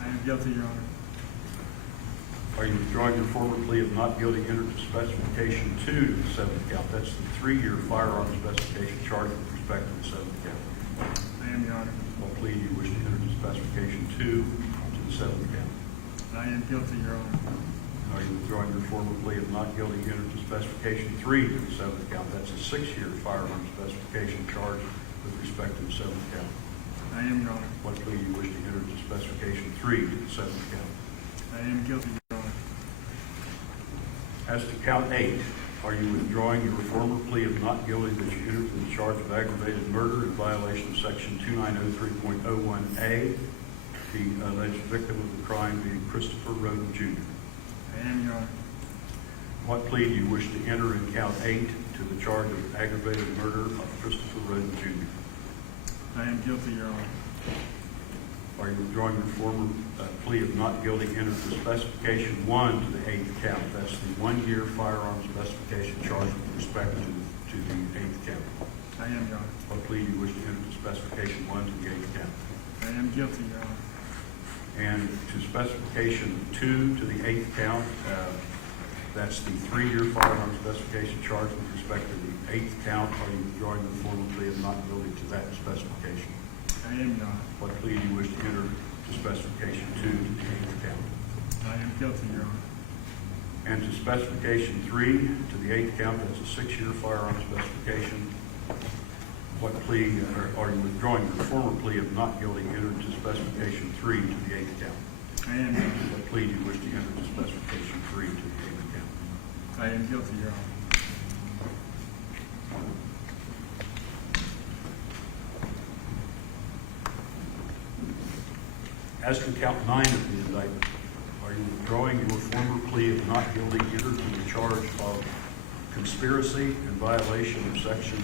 I am guilty, Your Honor. Are you withdrawing your former plea of not guilty entered to specification 2 to the seventh count? That's the 3-year firearm specification charged with respect to the seventh count. I am, Your Honor. What plea do you wish to enter to specification 2 to the seventh count? I am guilty, Your Honor. Are you withdrawing your former plea of not guilty entered to specification 3 to the seventh count? That's a 6-year firearm specification charged with respect to the seventh count. I am, Your Honor. What plea do you wish to enter to specification 3 to the seventh count? I am guilty, Your Honor. As to count 8, are you withdrawing your former plea of not guilty that you entered to the charge of aggravated murder in violation of section 2903.01A, the alleged victim of the crime being Christopher Rhoden Jr.? I am, Your Honor. What plea do you wish to enter in count 8 to the charge of aggravated murder of Christopher Rhoden Jr.? I am guilty, Your Honor. Are you withdrawing your former plea of not guilty entered to specification 1 to the 8th count? That's the 1-year firearm specification charged with respect to the 8th count. I am, Your Honor. What plea do you wish to enter to specification 1 to the 8th count? I am guilty, Your Honor. And to specification 2 to the 8th count, that's the 3-year firearm specification charge with respect to the 8th count. Are you withdrawing the formal plea of not guilty to that specification? I am, Your Honor. What plea do you wish to enter to specification 2 to the 8th count? I am guilty, Your Honor. And to specification 3 to the 8th count, that's a 6-year firearm specification. What plea, or are you withdrawing your former plea of not guilty entered to specification 3 to the 8th count? I am, Your Honor. What plea do you wish to enter to specification 3 to the 8th count? I am guilty, Your Honor. As to count 9 of the indictment, are you withdrawing your former plea of not guilty entered to the charge of conspiracy in violation of section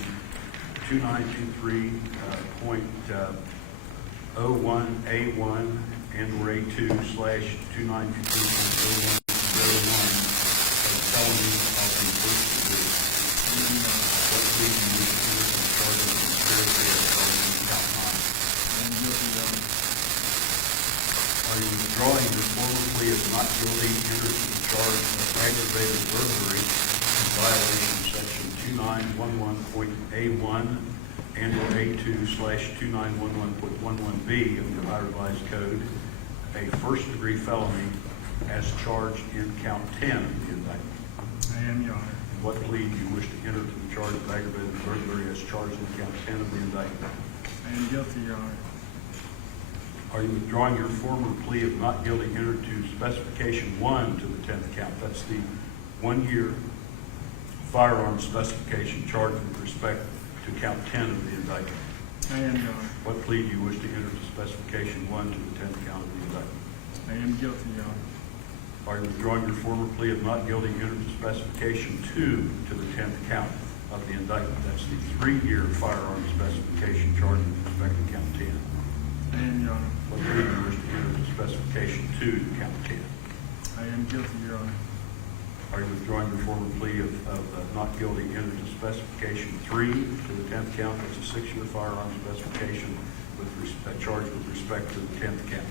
2923.01A1 and/or A2/2923.0101 as felony of the first degree? What plea do you wish to enter to the charge of conspiracy as charged in count 9? I am guilty, Your Honor. Are you withdrawing your former plea of not guilty entered to the charge of aggravated burglary in violation of section 2911.A1 and/or A2/2911.11B of the Ohio Revised Code, a first-degree felony as charged in count 10 of the indictment? I am, Your Honor. What plea do you wish to enter to the charge of aggravated burglary as charged in count 10 of the indictment? I am guilty, Your Honor. Are you withdrawing your former plea of not guilty entered to specification 1 to the 10th count? That's the 1-year firearm specification charged with respect to count 10 of the indictment. I am, Your Honor. What plea do you wish to enter to specification 1 to the 10th count of the indictment? I am guilty, Your Honor. Are you withdrawing your former plea of not guilty entered to specification 2 to the 10th count of the indictment? That's the 3-year firearm specification charged with respect to count 10. I am, Your Honor. What plea do you wish to enter to specification 2 to count 10? I am guilty, Your Honor. Are you withdrawing your former plea of not guilty entered to specification 3 to the 10th count? That's a 6-year firearm specification with charged with respect to the 10th count.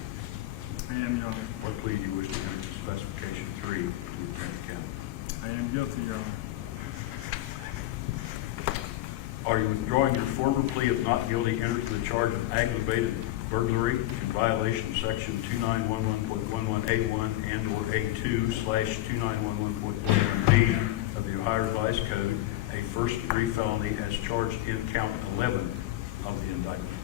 I am, Your Honor. What plea do you wish to enter to specification 3 to the 10th count? I am guilty, Your Honor. Are you withdrawing your former plea of not guilty entered to the charge of aggravated burglary in violation of section 2911.11A1 and/or A2/2911.11B of the Ohio Revised Code, a first-degree felony as charged in count 11 of the indictment?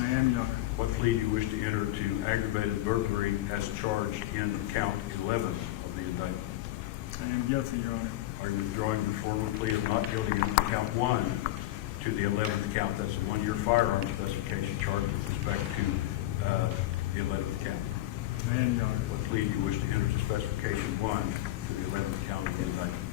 I am, Your Honor. What plea do you wish to enter to aggravated burglary as charged in count 11 of the indictment? I am guilty, Your Honor. Are you withdrawing your former plea of not guilty entered to count 1 to the 11th count? That's a 1-year firearm specification charged with respect to the 11th count. I am, Your Honor. What plea do you wish to enter to specification 1 to the 11th count of the indictment?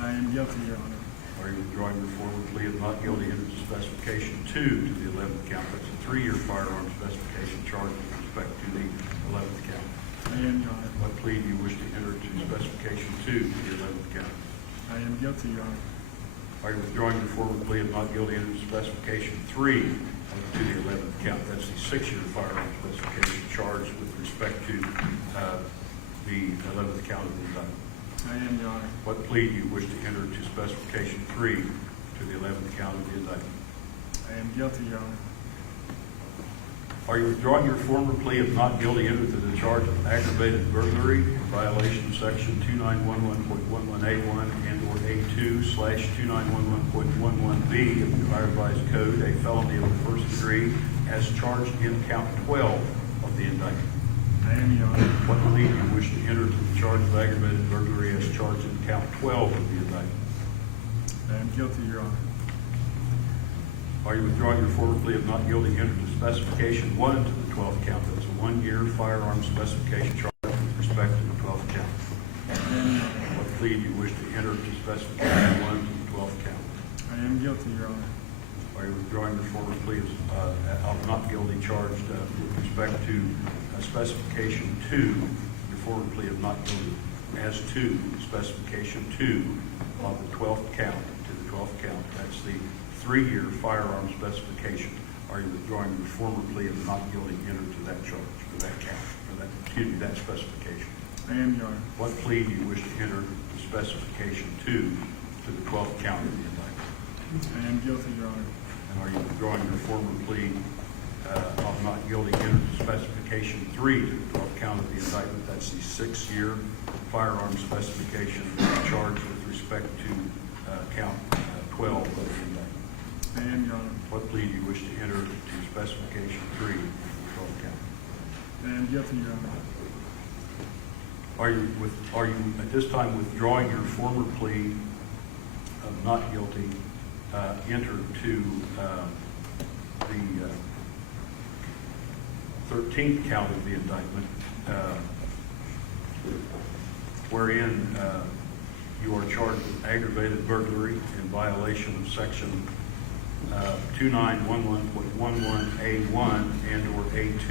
I am guilty, Your Honor. Are you withdrawing your former plea of not guilty entered to specification 2 to the 11th count? That's a 3-year firearm specification charged with respect to the 11th count. I am, Your Honor. What plea do you wish to enter to specification 2 to the 11th count? I am guilty, Your Honor. Are you withdrawing your former plea of not guilty entered to specification 3 to the 11th count? That's the 6-year firearm specification charged with respect to the 11th count of the indictment. I am, Your Honor. What plea do you wish to enter to specification 3 to the 11th count of the indictment? I am guilty, Your Honor. Are you withdrawing your former plea of not guilty entered to the charge of aggravated burglary in violation of section 2911.11A1 and/or A2/2911.11B of the Ohio Revised Code, a felony of the first degree, as charged in count 12 of the indictment? I am, Your Honor. What plea do you wish to enter to the charge of aggravated burglary as charged in count 12 of the indictment? I am guilty, Your Honor. Are you withdrawing your former plea of not guilty entered to specification 1 to the 12th count? That's a 1-year firearm specification charge with respect to the 12th count. I am, Your Honor. What plea do you wish to enter to specification 1 to the 12th count? I am guilty, Your Honor. Are you withdrawing your former plea of not guilty charged with respect to specification 2, your former plea of not guilty as to specification 2 of the 12th count to the 12th count? That's the 3-year firearm specification. Are you withdrawing your former plea of not guilty entered to that charge, for that count, that specification? I am, Your Honor. What plea do you wish to enter to specification 2 to the 12th count of the indictment? I am guilty, Your Honor. And are you withdrawing your former plea of not guilty entered to specification 3 to the 12th count of the indictment? That's the 6-year firearm specification charge with respect to count 12 of the indictment. I am, Your Honor. What plea do you wish to enter to specification 3 to the 12th count? I am guilty, Your Honor. Are you at this time withdrawing your former plea of not guilty entered to the 13th count of the indictment, wherein you are charged with aggravated burglary in violation of section 2911.11A1 and/or A2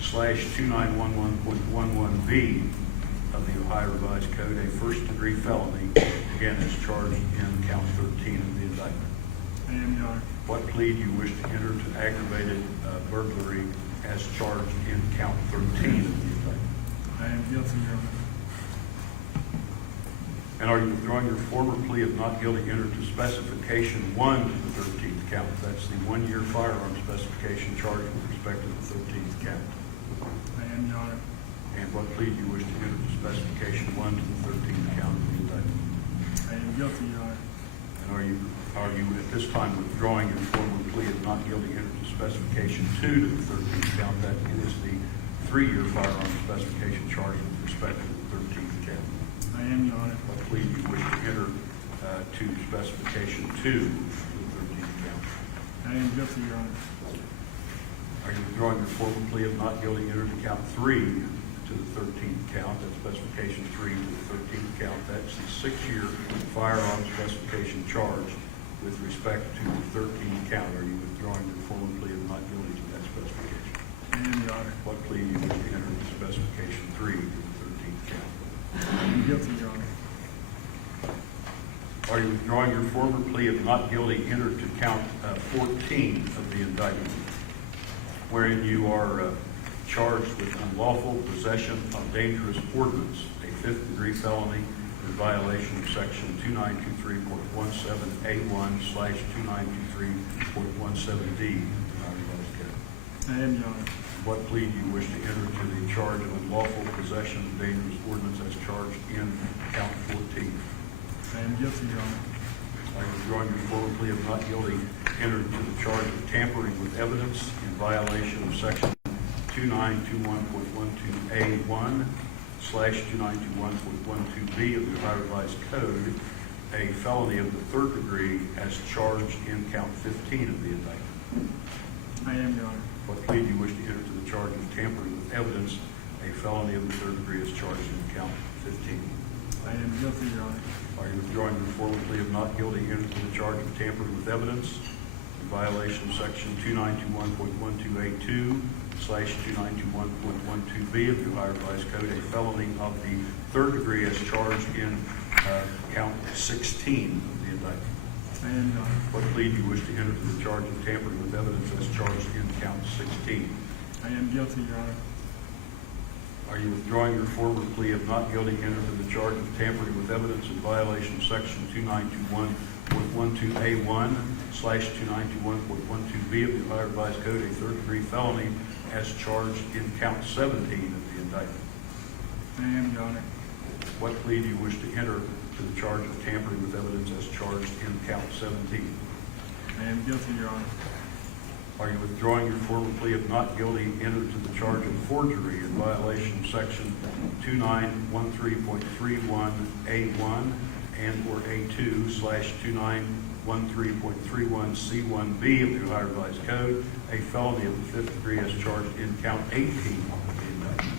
/2911.11B of the Ohio Revised Code, a first-degree felony, again, is charged in count 13 of the indictment. I am, Your Honor. What plea do you wish to enter to aggravated burglary as charged in count 13 of the indictment? I am guilty, Your Honor. And are you withdrawing your former plea of not guilty entered to specification 1 to the 13th count? That's the 1-year firearm specification charged with respect to the 13th count. I am, Your Honor. And what plea do you wish to enter to specification 1 to the 13th count of the indictment? I am guilty, Your Honor. And are you at this time withdrawing your former plea of not guilty entered to specification 2 to the 13th count? That is the 3-year firearm specification charged with respect to the 13th count. I am, Your Honor. What plea do you wish to enter to specification 2 to the 13th count? I am guilty, Your Honor. Are you withdrawing your former plea of not guilty entered to count 3 to the 13th count? That's specification 3 to the 13th count. That's the 6-year firearm specification charged with respect to the 13th count. Are you withdrawing your former plea of not guilty to that specification? I am, Your Honor. What plea do you wish to enter to specification 3 to the 13th count? I am guilty, Your Honor. Are you withdrawing your former plea of not guilty entered to count 14 of the indictment, wherein you are charged with unlawful possession of dangerous ordnance, a 5th-degree felony in violation of section 2923.17A1/2923.17D? I am, Your Honor. What plea do you wish to enter to the charge of unlawful possession of dangerous ordnance as charged in count 14? I am guilty, Your Honor. Are you withdrawing your former plea of not guilty entered to the charge of tampering with evidence in violation of section 2921.12A1/2921.12B of the Ohio Revised Code, a felony of the 3rd degree as charged in count 15 of the indictment? I am, Your Honor. What plea do you wish to enter to the charge of tampering with evidence, a felony of the 3rd degree as charged in count 15? I am guilty, Your Honor. Are you withdrawing your former plea of not guilty entered to the charge of tampering with evidence in violation of section 2921.12A2 /2921.12B of the Ohio Revised Code, a felony of the 3rd degree as charged in count 16 of the indictment? I am, Your Honor. What plea do you wish to enter to the charge of tampering with evidence as charged in count 16? I am guilty, Your Honor. Are you withdrawing your former plea of not guilty entered to the charge of tampering with evidence in violation of section 2921.12A1 /2921.12B of the Ohio Revised Code, a 3rd degree felony as charged in count 17 of the indictment? I am, Your Honor. What plea do you wish to enter to the charge of tampering with evidence as charged in count 17? I am guilty, Your Honor. Are you withdrawing your former plea of not guilty entered to the charge of forgery in violation of section 2913.31A1 and/or A2 /2913.31C1B of the Ohio Revised Code, a felony of the 5th degree as charged in count 18 of the indictment?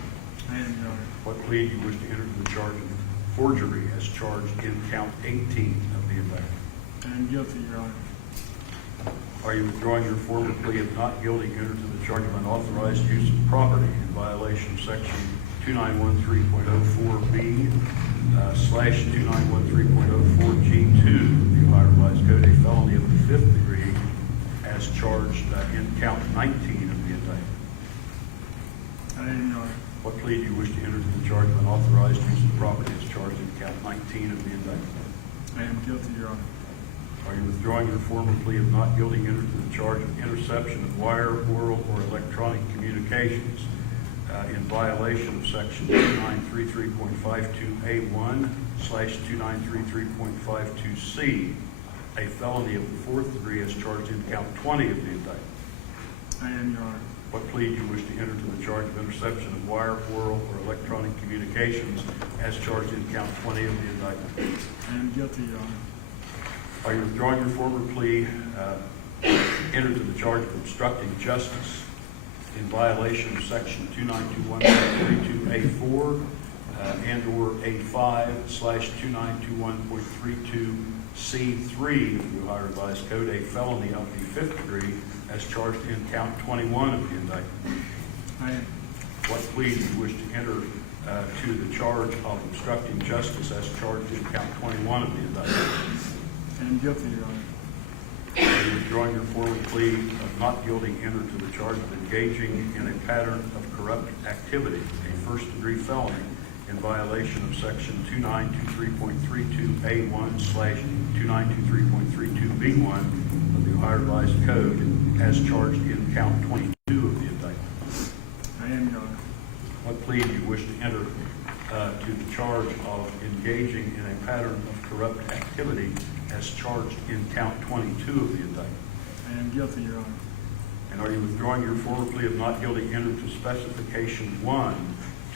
I am, Your Honor. What plea do you wish to enter to the charge of forgery as charged in count 18 of the indictment? I am guilty, Your Honor. Are you withdrawing your former plea of not guilty entered to the charge of unauthorized use of property in violation of section 2913.04B /2913.04G2 of the Ohio fifth degree as charged in count 19 of the indictment? I am, Your Honor. What plea do you wish to enter to the charge of unauthorized use of property as charged in count 19 of the indictment? I am guilty, Your Honor. Are you withdrawing your former plea of not guilty entered to the charge of interception of wire, oral, or electronic communications in violation of section 2933.52A1/2933.52C, a felony of the fourth degree as charged in count 20 of the indictment? I am, Your Honor. What plea do you wish to enter to the charge of interception of wire, oral, or electronic communications as charged in count 20 of the indictment? I am guilty, Your Honor. Are you withdrawing your former plea entered to the charge of obstructing justice in violation of section 2921.32A4 and/or A5/2921.32C3 of the Ohio Revised Code, a felony of the fifth degree as charged in count 21 of the indictment? I am. What plea do you wish to enter to the charge of obstructing justice as charged in count 21 of the indictment? I am guilty, Your Honor. Are you withdrawing your former plea of not guilty entered to the charge of engaging in a pattern of corrupt activity, a first-degree felony, in violation of section 2923.32A1/2923.32B1 of the Ohio Revised Code as charged in count 22 of the indictment? I am, Your Honor. What plea do you wish to enter to the charge of engaging in a pattern of corrupt activity as charged in count 22 of the indictment? I am guilty, Your Honor. And are you withdrawing your former plea of not guilty entered to specification 1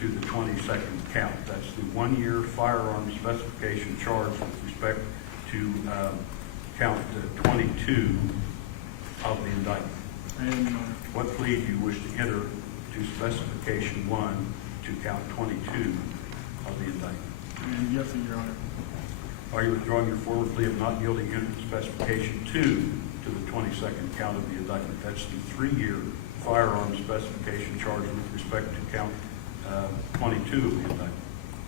to the 22nd count? That's the 1-year firearm specification charge with respect to count 22 of the indictment. I am, Your Honor. What plea do you wish to enter to specification 1 to count 22 of the indictment? I am guilty, Your Honor. Are you withdrawing your former plea of not guilty entered to specification 2 to the 22nd count of the indictment? That's the 3-year firearm specification charge with respect to count 22 of the indictment.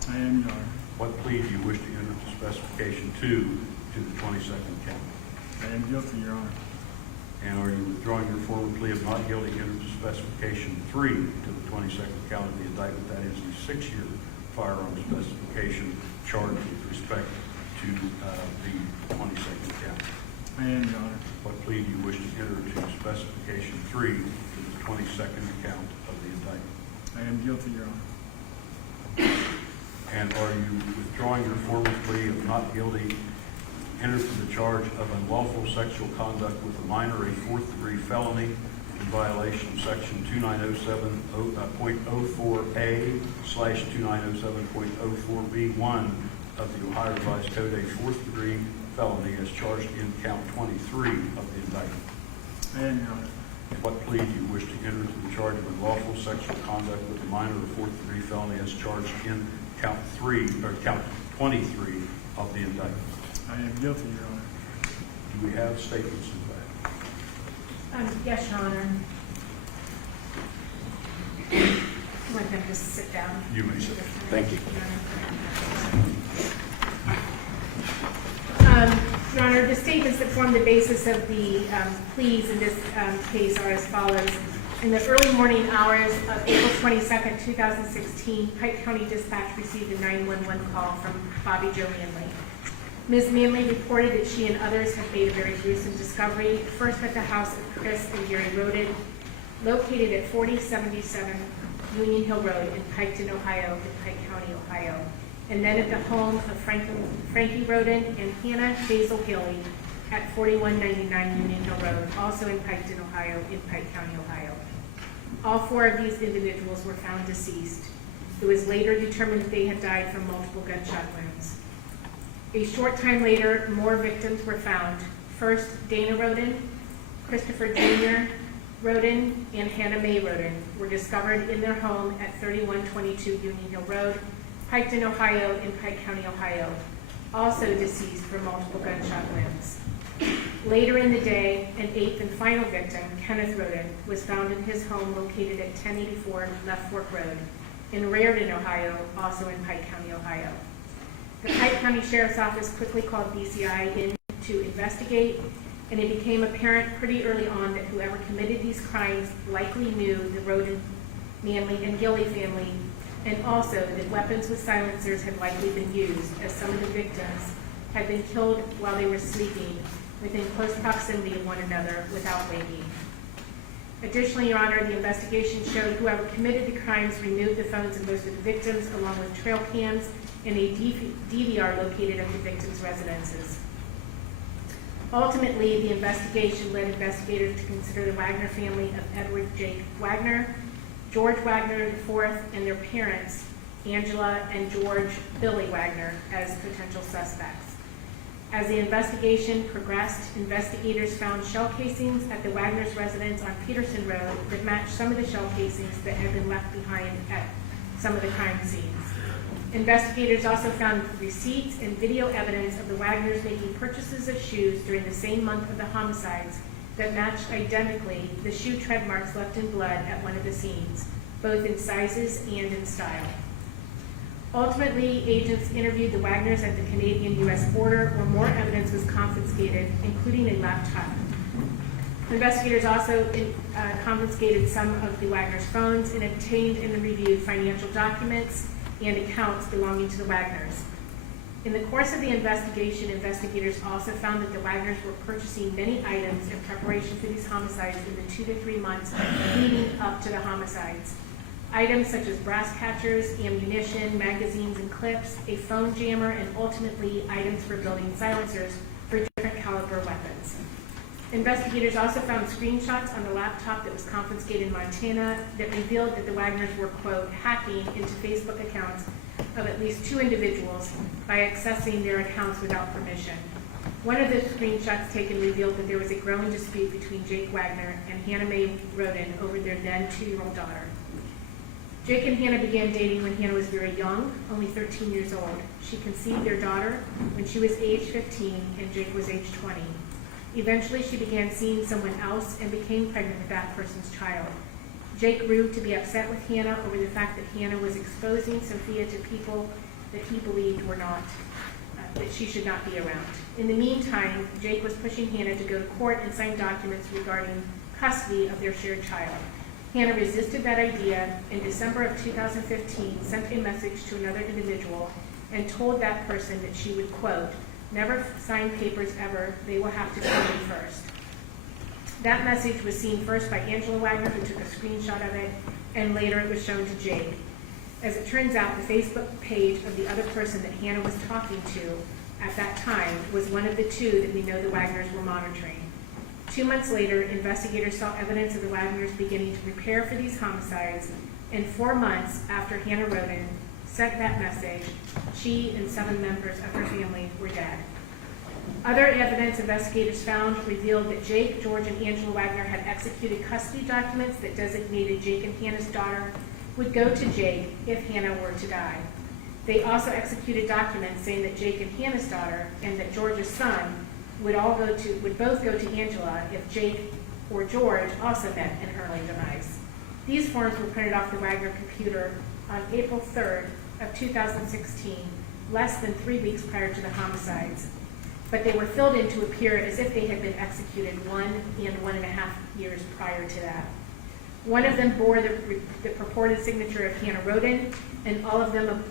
I am, Your Honor. What plea do you wish to enter to specification 2 to the 22nd count? I am guilty, Your Honor. And are you withdrawing your former plea of not guilty entered to specification 3 to the 22nd count of the indictment? That is the 6-year firearm specification charge with respect to the 22nd count. I am, Your Honor. What plea do you wish to enter to specification 3 to the 22nd count of the indictment? I am guilty, Your Honor. And are you withdrawing your former plea of not guilty entered to the charge of unlawful sexual conduct with a minor, a fourth-degree felony in violation of section 2907.04A/2907.04B1 of the Ohio Revised Code, a fourth-degree felony as charged in count 23 of the indictment? I am, Your Honor. What plea do you wish to enter to the charge of unlawful sexual conduct with a minor, a fourth-degree felony as charged in count 23 of the indictment? I am guilty, Your Honor. Do we have statements of that? Yes, Your Honor. Want them to sit down? You may sit. Thank you. Your Honor, the statements that form the basis of the pleas in this case are as follows. In the early morning hours of April 22nd, 2016, Pike County Dispatch received a 911 call from Bobby Jo Manley. Ms. Manley reported that she and others had made a very gruesome discovery, first at the house of Chris and Gary Rhoden, located at 4077 Union Hill Road in Piketon, Ohio, in Pike County, Ohio, and then at the home of Frankie Rhoden and Hanna May Rhoden at 4199 Union Hill Road, also in Piketon, Ohio, in Pike County, Ohio. All 4 of these individuals were found deceased. It was later determined that they had died from multiple gunshot wounds. A short time later, more victims were found. First, Dana Rhoden, Christopher Jr. Rhoden, and Hanna May Rhoden were discovered in their home at 3122 Union Hill Road, Piketon, Ohio, in Pike County, Ohio, also deceased from multiple gunshot wounds. Later in the day, an 8th and final victim, Kenneth Rhoden, was found in his home located at 1084 Left Fork Road in Rhoden, Ohio, also in Pike County, Ohio. The Pike County Sheriff's Office quickly called BCI in to investigate, and it became apparent pretty early on that whoever committed these crimes likely knew the Rhoden, Manley, and Gilley family, and also that weapons with silencers had likely been used, as some of the victims had been killed while they were sleeping within close proximity of one another without waking. Additionally, Your Honor, the investigation showed whoever committed the crimes removed the phones of most of the victims, along with trail cams and a DVR located at the victims' residences. Ultimately, the investigation led investigators to consider the Wagner family of Edward Jake Wagner, George Wagner IV, and their parents, Angela and George Billy Wagner, as potential suspects. As the investigation progressed, investigators found shell casings at the Wagner's residence on Peterson Road that matched some of the shell casings that had been left behind at some of the crime scenes. Investigators also found receipts and video evidence of the Wagners making purchases of shoes during the same month of the homicides that matched identically the shoe tread marks left in blood at one of the scenes, both in sizes and in style. Ultimately, agents interviewed the Wagners at the Canadian-U.S. border, where more evidence was confiscated, including a laptop. Investigators also confiscated some of the Wagners' phones and obtained and reviewed financial documents and accounts belonging to the Wagners. In the course of the investigation, investigators also found that the Wagners were purchasing many items in preparation for these homicides in the 2 to 3 months leading up to the homicides. Items such as brass catchers, ammunition, magazines and clips, a phone jammer, and ultimately items for building silencers for different caliber weapons. Investigators also found screenshots on the laptop that was confiscated in Montana that revealed that the Wagners were, quote, hacking into Facebook accounts of at least 2 individuals by accessing their accounts without permission. One of the screenshots taken revealed that there was a growing dispute between Jake Wagner and Hanna May Rhoden over their then 2-year-old daughter. Jake and Hanna began dating when Hanna was very young, only 13 years old. She conceived their daughter when she was age 15 and Jake was age 20. Eventually, she began seeing someone else and became pregnant with that person's child. Jake grew to be upset with Hanna over the fact that Hanna was exposing Sophia to people that he believed were not, that she should not be around. In the meantime, Jake was pushing Hanna to go to court and sign documents regarding custody of their shared child. Hanna resisted that idea. In December of 2015, sent a message to another individual and told that person that she would, quote, never sign papers ever, they will have to tell me first. That message was seen first by Angela Wagner, who took a screenshot of it, and later it was shown to Jake. As it turns out, the Facebook page of the other person that Hanna was talking to at that time was one of the 2 that we know the Wagners were monitoring. 2 months later, investigators saw evidence of the Wagners beginning to prepare for these homicides, and 4 months after Hanna Rhoden sent that message, she and 7 members of her family were dead. Other evidence investigators found revealed that Jake, George, and Angela Wagner had executed custody documents that designated Jake and Hanna's daughter would go to Jake if Hanna were to die. They also executed documents saying that Jake and Hanna's daughter and that George's son would both go to Angela if Jake or George also met an early demise. These forms were printed off the Wagner computer on April 3rd of 2016, less than 3 weeks prior to the homicides, but they were filled in to appear as if they had been executed 1 and 1.5 years prior to that. One of them bore the purported signature of Hanna Rhoden, and all of them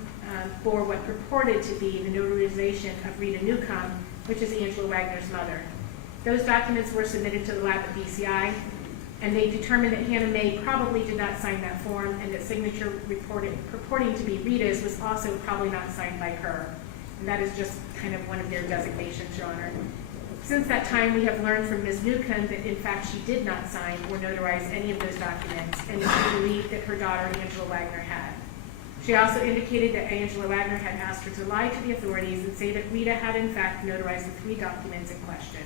bore what purported to be the notarization of Rita Newcomb, which is Angela Wagner's mother. Those documents were submitted to the lab at BCI, and they determined that Hanna May probably did not sign that form, and that signature purporting to be Rita's was also probably not signed by her. And that is just kind of one of their designations, Your Honor. Since that time, we have learned from Ms. Newcomb that in fact she did not sign or notarize any of those documents, and that she believed that her daughter, Angela Wagner, had. She also indicated that Angela Wagner had asked her to lie to the authorities and say that Rita had in fact notarized the 3 documents in question.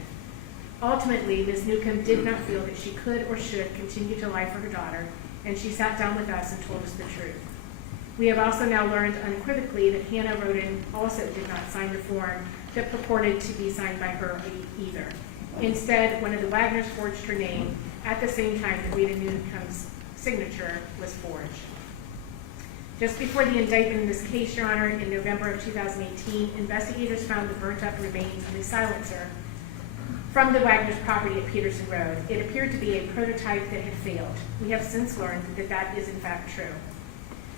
Ultimately, Ms. Newcomb did not feel that she could or should continue to lie for her daughter, and she sat down with us and told us the truth. We have also now learned unequivocally that Hanna Rhoden also did not sign the form that purported to be signed by her either. Instead, one of the Wagners forged her name at the same time that Rita Newcomb's signature was forged. Just before the indictment in this case, Your Honor, in November of 2018, investigators found the burnt-up remains of a silencer from the Wagner's property at Peterson Road. It appeared to be a prototype that had failed. We have since learned that that is in fact true.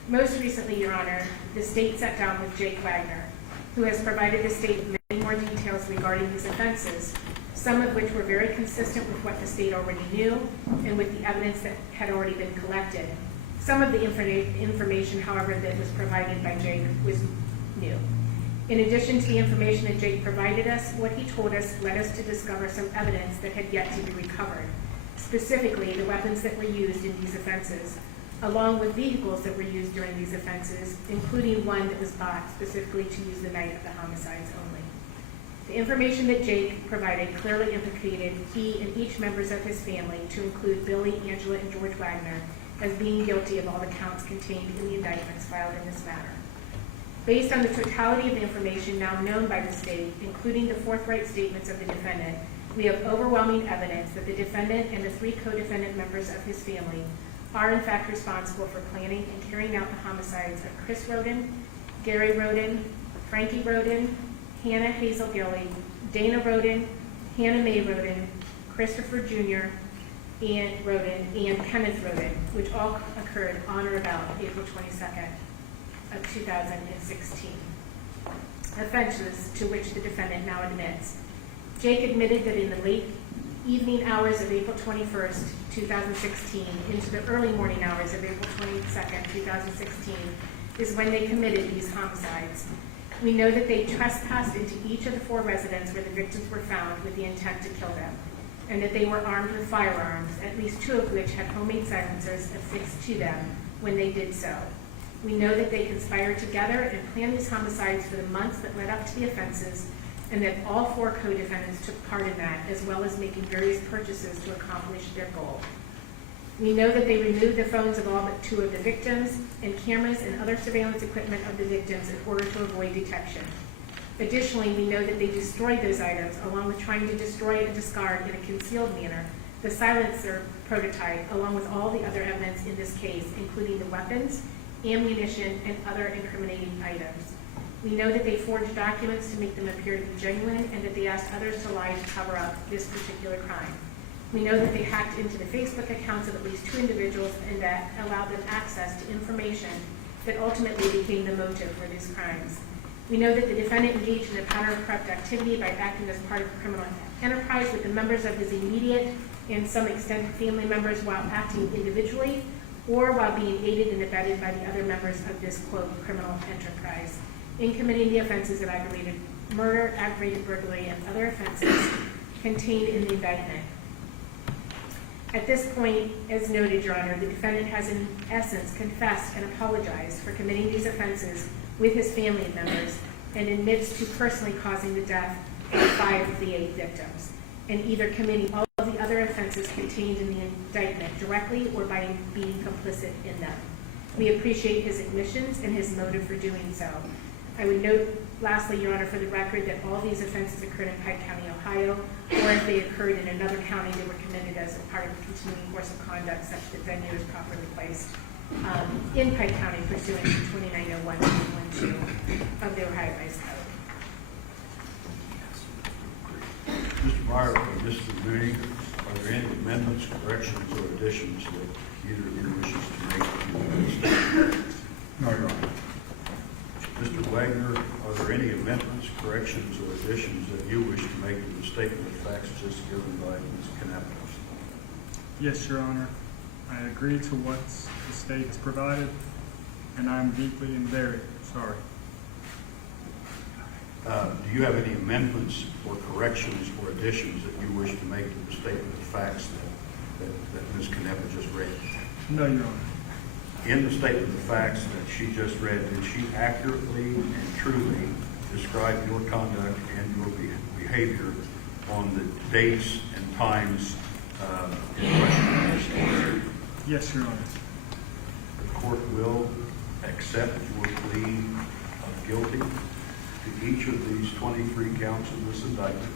Most recently, Your Honor, the state sat down with Jake Wagner, who has provided the state many more details regarding these offenses, some of which were very consistent with what the state already knew and with the evidence that had already been collected. Some of the information, however, that was provided by Jake was new. In addition to the information that Jake provided us, what he told us led us to discover some evidence that had yet to be recovered, specifically the weapons that were used in these offenses, along with vehicles that were used during these offenses, including one that was bought specifically to use the night of the homicides only. The information that Jake provided clearly implicated he and each members of his family, to include Billy, Angela, and George Wagner, as being guilty of all the counts contained in the indictments filed in this matter. Based on the totality of the information now known by the state, including the forthright statements of the defendant, we have overwhelming evidence that the defendant and the 3 co-defendant members of his family are in fact responsible for planning and carrying out the homicides of Chris Rhoden, Gary Rhoden, Frankie Rhoden, Hanna Gilley, Dana Rhoden, Hanna May Rhoden, Christopher Jr., and Rhoden, and Kenneth Rhoden, which all occurred on or about April 22nd of 2016. Offenses to which the defendant now admits. Jake admitted that in the late evening hours of April 21st, 2016, into the early morning hours of April 22nd, 2016, is when they committed these homicides. We know that they trespassed into each of the 4 residences where the victims were found with the intent to kill them, and that they were armed with firearms, at least 2 of which had homemade silencers affixed to them when they did so. We know that they conspired together and planned these homicides for the months that led up to the offenses, and that all 4 co-defendants took part in that, as well as making various purchases to accomplish their goal. We know that they removed the phones of all but 2 of the victims, and cameras and other surveillance equipment of the victims in order to avoid detection. Additionally, we know that they destroyed those items, along with trying to destroy and discard in a concealed manner the silencer prototype, along with all the other evidence in this case, including the weapons, ammunition, and other incriminating items. We know that they forged documents to make them appear to be genuine, and that they asked others to lie to cover up this particular crime. We know that they hacked into the Facebook accounts of at least 2 individuals, and that allowed them access to information that ultimately became the motive for these crimes. We know that the defendant engaged in a pattern of corrupt activity by acting as part of a criminal enterprise with the members of his immediate and some extended family members while acting individually, or while being aided and abetted by the other members of this, quote, criminal enterprise, in committing the offenses of aggravated murder, aggravated burglary, and other offenses contained in the indictment. At this point, as noted, Your Honor, the defendant has in essence confessed and apologized for committing these offenses with his family members, and admits to personally causing the death of 5 of the 8 victims, and either committing all of the other offenses contained in the indictment directly or by being complicit in them. We appreciate his admissions and his motive for doing so. I would note, lastly, Your Honor, for the record, that all these offenses occurred in Pike County, Ohio, or if they occurred in another county, they were committed as a part of a continuing course of conduct such that venue is properly placed in Pike County pursuant to 2901.12 of the Ohio Vice Code. Mr. Meyer or Mr. Mooney, are there any amendments, corrections, or additions that either of you wishes to make to the statement? No, Your Honor. Mr. Wagner, are there any amendments, corrections, or additions that you wish to make to the statement of facts just given by Ms. Kanapos? Yes, Your Honor. I agree to what the state has provided, and I'm deeply and very sorry. Do you have any amendments or corrections or additions that you wish to make to the statement of facts that Ms. Canepa just read? No, Your Honor. In the statement of facts that she just read, did she accurately and truly describe your conduct and your behavior on the dates and times in question? Yes, Your Honor. The court will accept your plea of guilty to each of these 23 counts in this indictment.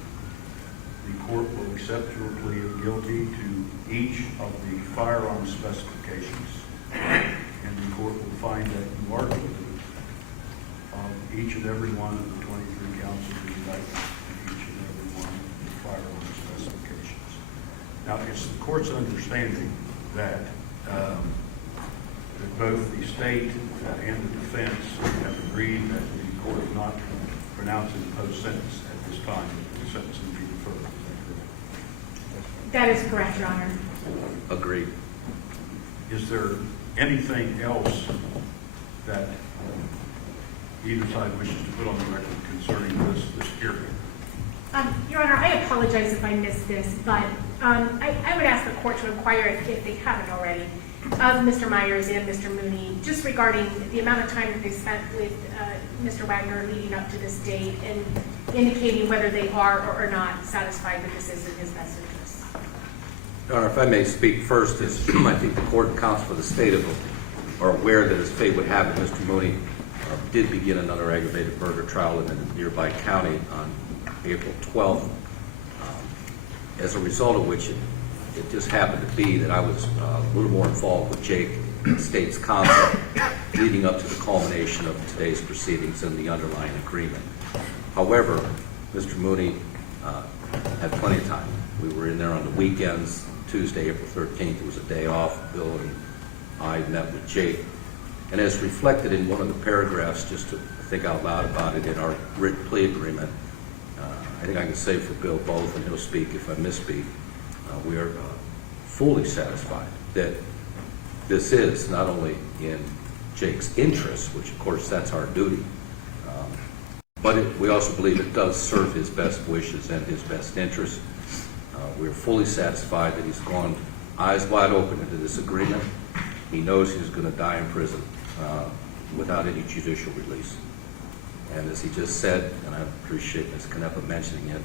The court will accept your plea of guilty to each of the firearm specifications, and the court will find that you are guilty of each and every one of the 23 counts of the indictment and each and every one of the firearm specifications. court's understanding that both the state and the defense have agreed that the court is not pronouncing the post-sentence at this time, that the sentence will be deferred. Is that correct? That is correct, Your Honor. Agreed. Is there anything else that either side wishes to put on the record concerning this hearing? Your Honor, I apologize if I missed this, but I would ask the court to inquire, if they haven't already, of Mr. Myers and Mr. Mooney, just regarding the amount of time that they spent with Mr. Wagner leading up to this date and indicating whether they are or are not satisfied that this is in his best interest. Your Honor, if I may speak first, is I think the court and counsel for the state are aware that as fate would have it, Mr. Mooney did begin another aggravated murder trial in a nearby county on April 12th, as a result of which it just happened to be that I was a little more involved with Jake, the state's counsel, leading up to the culmination of today's proceedings and the underlying agreement. However, Mr. Mooney had plenty of time. We were in there on the weekends. Tuesday, April 13th, it was a day off. Bill and I met with Jake. And as reflected in one of the paragraphs, just to think out loud about it in our written plea agreement, I think I can say for Bill both, and he'll speak if I misspeak, we are fully satisfied that this is not only in Jake's interest, which of course that's our duty, but we also believe it does serve his best wishes and his best interests. We're fully satisfied that he's gone eyes wide open into this agreement. He knows he's going to die in prison without any judicial release. And as he just said, and I appreciate Ms. Canepa mentioning it,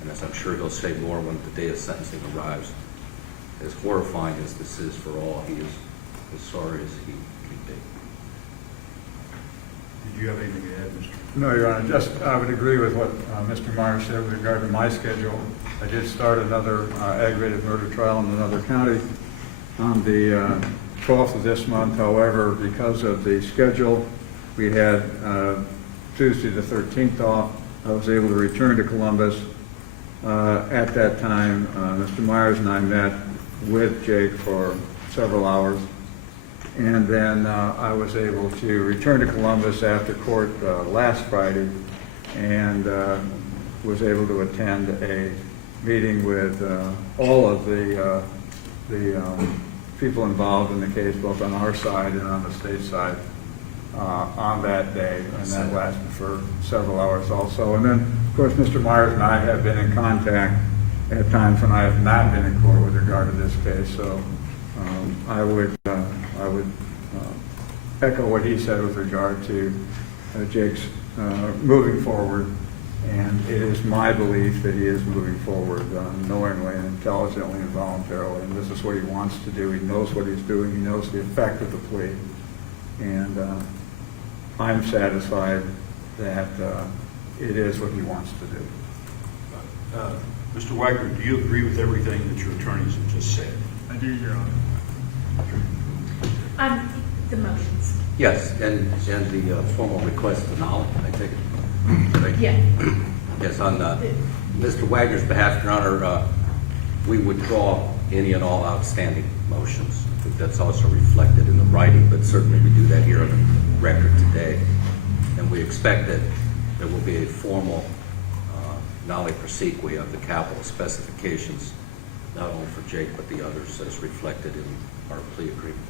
and as I'm sure he'll say more when the day of sentencing arrives, as horrifying as this is for all, he is as sorry as he can be. Did you have anything to add, Mr.? No, Your Honor, just I would agree with what Mr. Myers said with regard to my schedule. I did start another aggravated murder trial in another county on the 12th of this month. However, because of the schedule, we had Tuesday the 13th off. I was able to return to Columbus. At that time, Mr. Myers and I met with Jake for several hours. And then I was able to return to Columbus after court last Friday and was able to attend a meeting with all of the people involved in the case, both on our side and on the state side, on that day, and that lasted for several hours also. And then, of course, Mr. Myers and I have been in contact at times when I have not been in court with regard to this case. So I would echo what he said with regard to Jake's moving forward. And it is my belief that he is moving forward knowingly and intelligently and voluntarily. And this is what he wants to do. He knows what he's doing. He knows the effect of the plea. And I'm satisfied that it is what he wants to do. Mr. Wagner, do you agree with everything that your attorneys have just said? I do, Your Honor. The motions. Yes, and the formal request to null, I take it. Yeah. Yes, on Mr. Wagner's behalf, Your Honor, we withdraw any and all outstanding motions. I think that's also reflected in the writing, but certainly we do that here on the record today. And we expect that there will be a formal nolle prosequi of the capital specifications, not only for Jake, but the others as reflected in our plea agreement.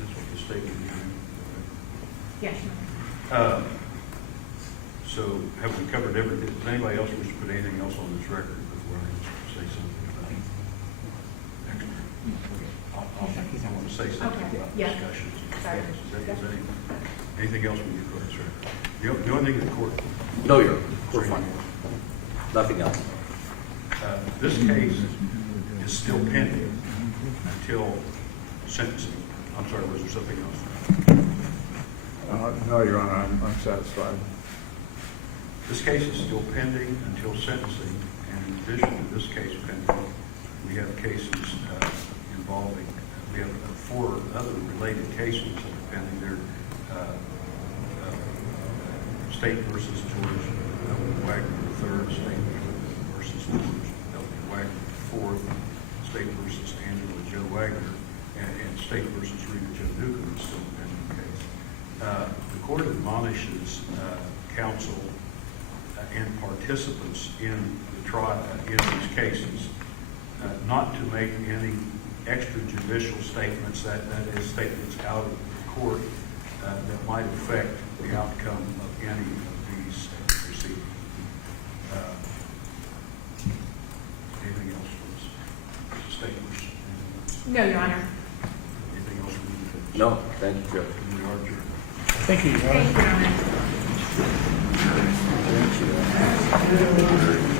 That's what the state can do. Yes. So have we covered everything? Does anybody else wish to put anything else on this record before I say something about it? I want to say something Okay. about Yeah. discussions. Sorry. Anything else we need to put on this record? The only thing in the court. No, Your Honor, we're fine. Nothing else. This case is still pending until sentencing. I'm sorry, was there something else? No, Your Honor, I'm satisfied. This case is still pending until sentencing, and in addition to this case pending, we have cases involving, we have 4 other related cases that are pending. They're State versus George W. Wagner III, State versus George W. Wagner IV, State versus Angela Joe Wagner, and State versus Rita Joe Newcomb is still a pending case. The court admonishes counsel and participants in the trial, in these cases, not to make any extrajudicial statements, that is, statements out of court that might affect the outcome of any of these proceedings. Anything else from the state? No, Your Honor. Anything else from the defense? No, thank you, Judge. We are adjourned. Thank you, Your Honor. Thank you, Your Honor. Thank you.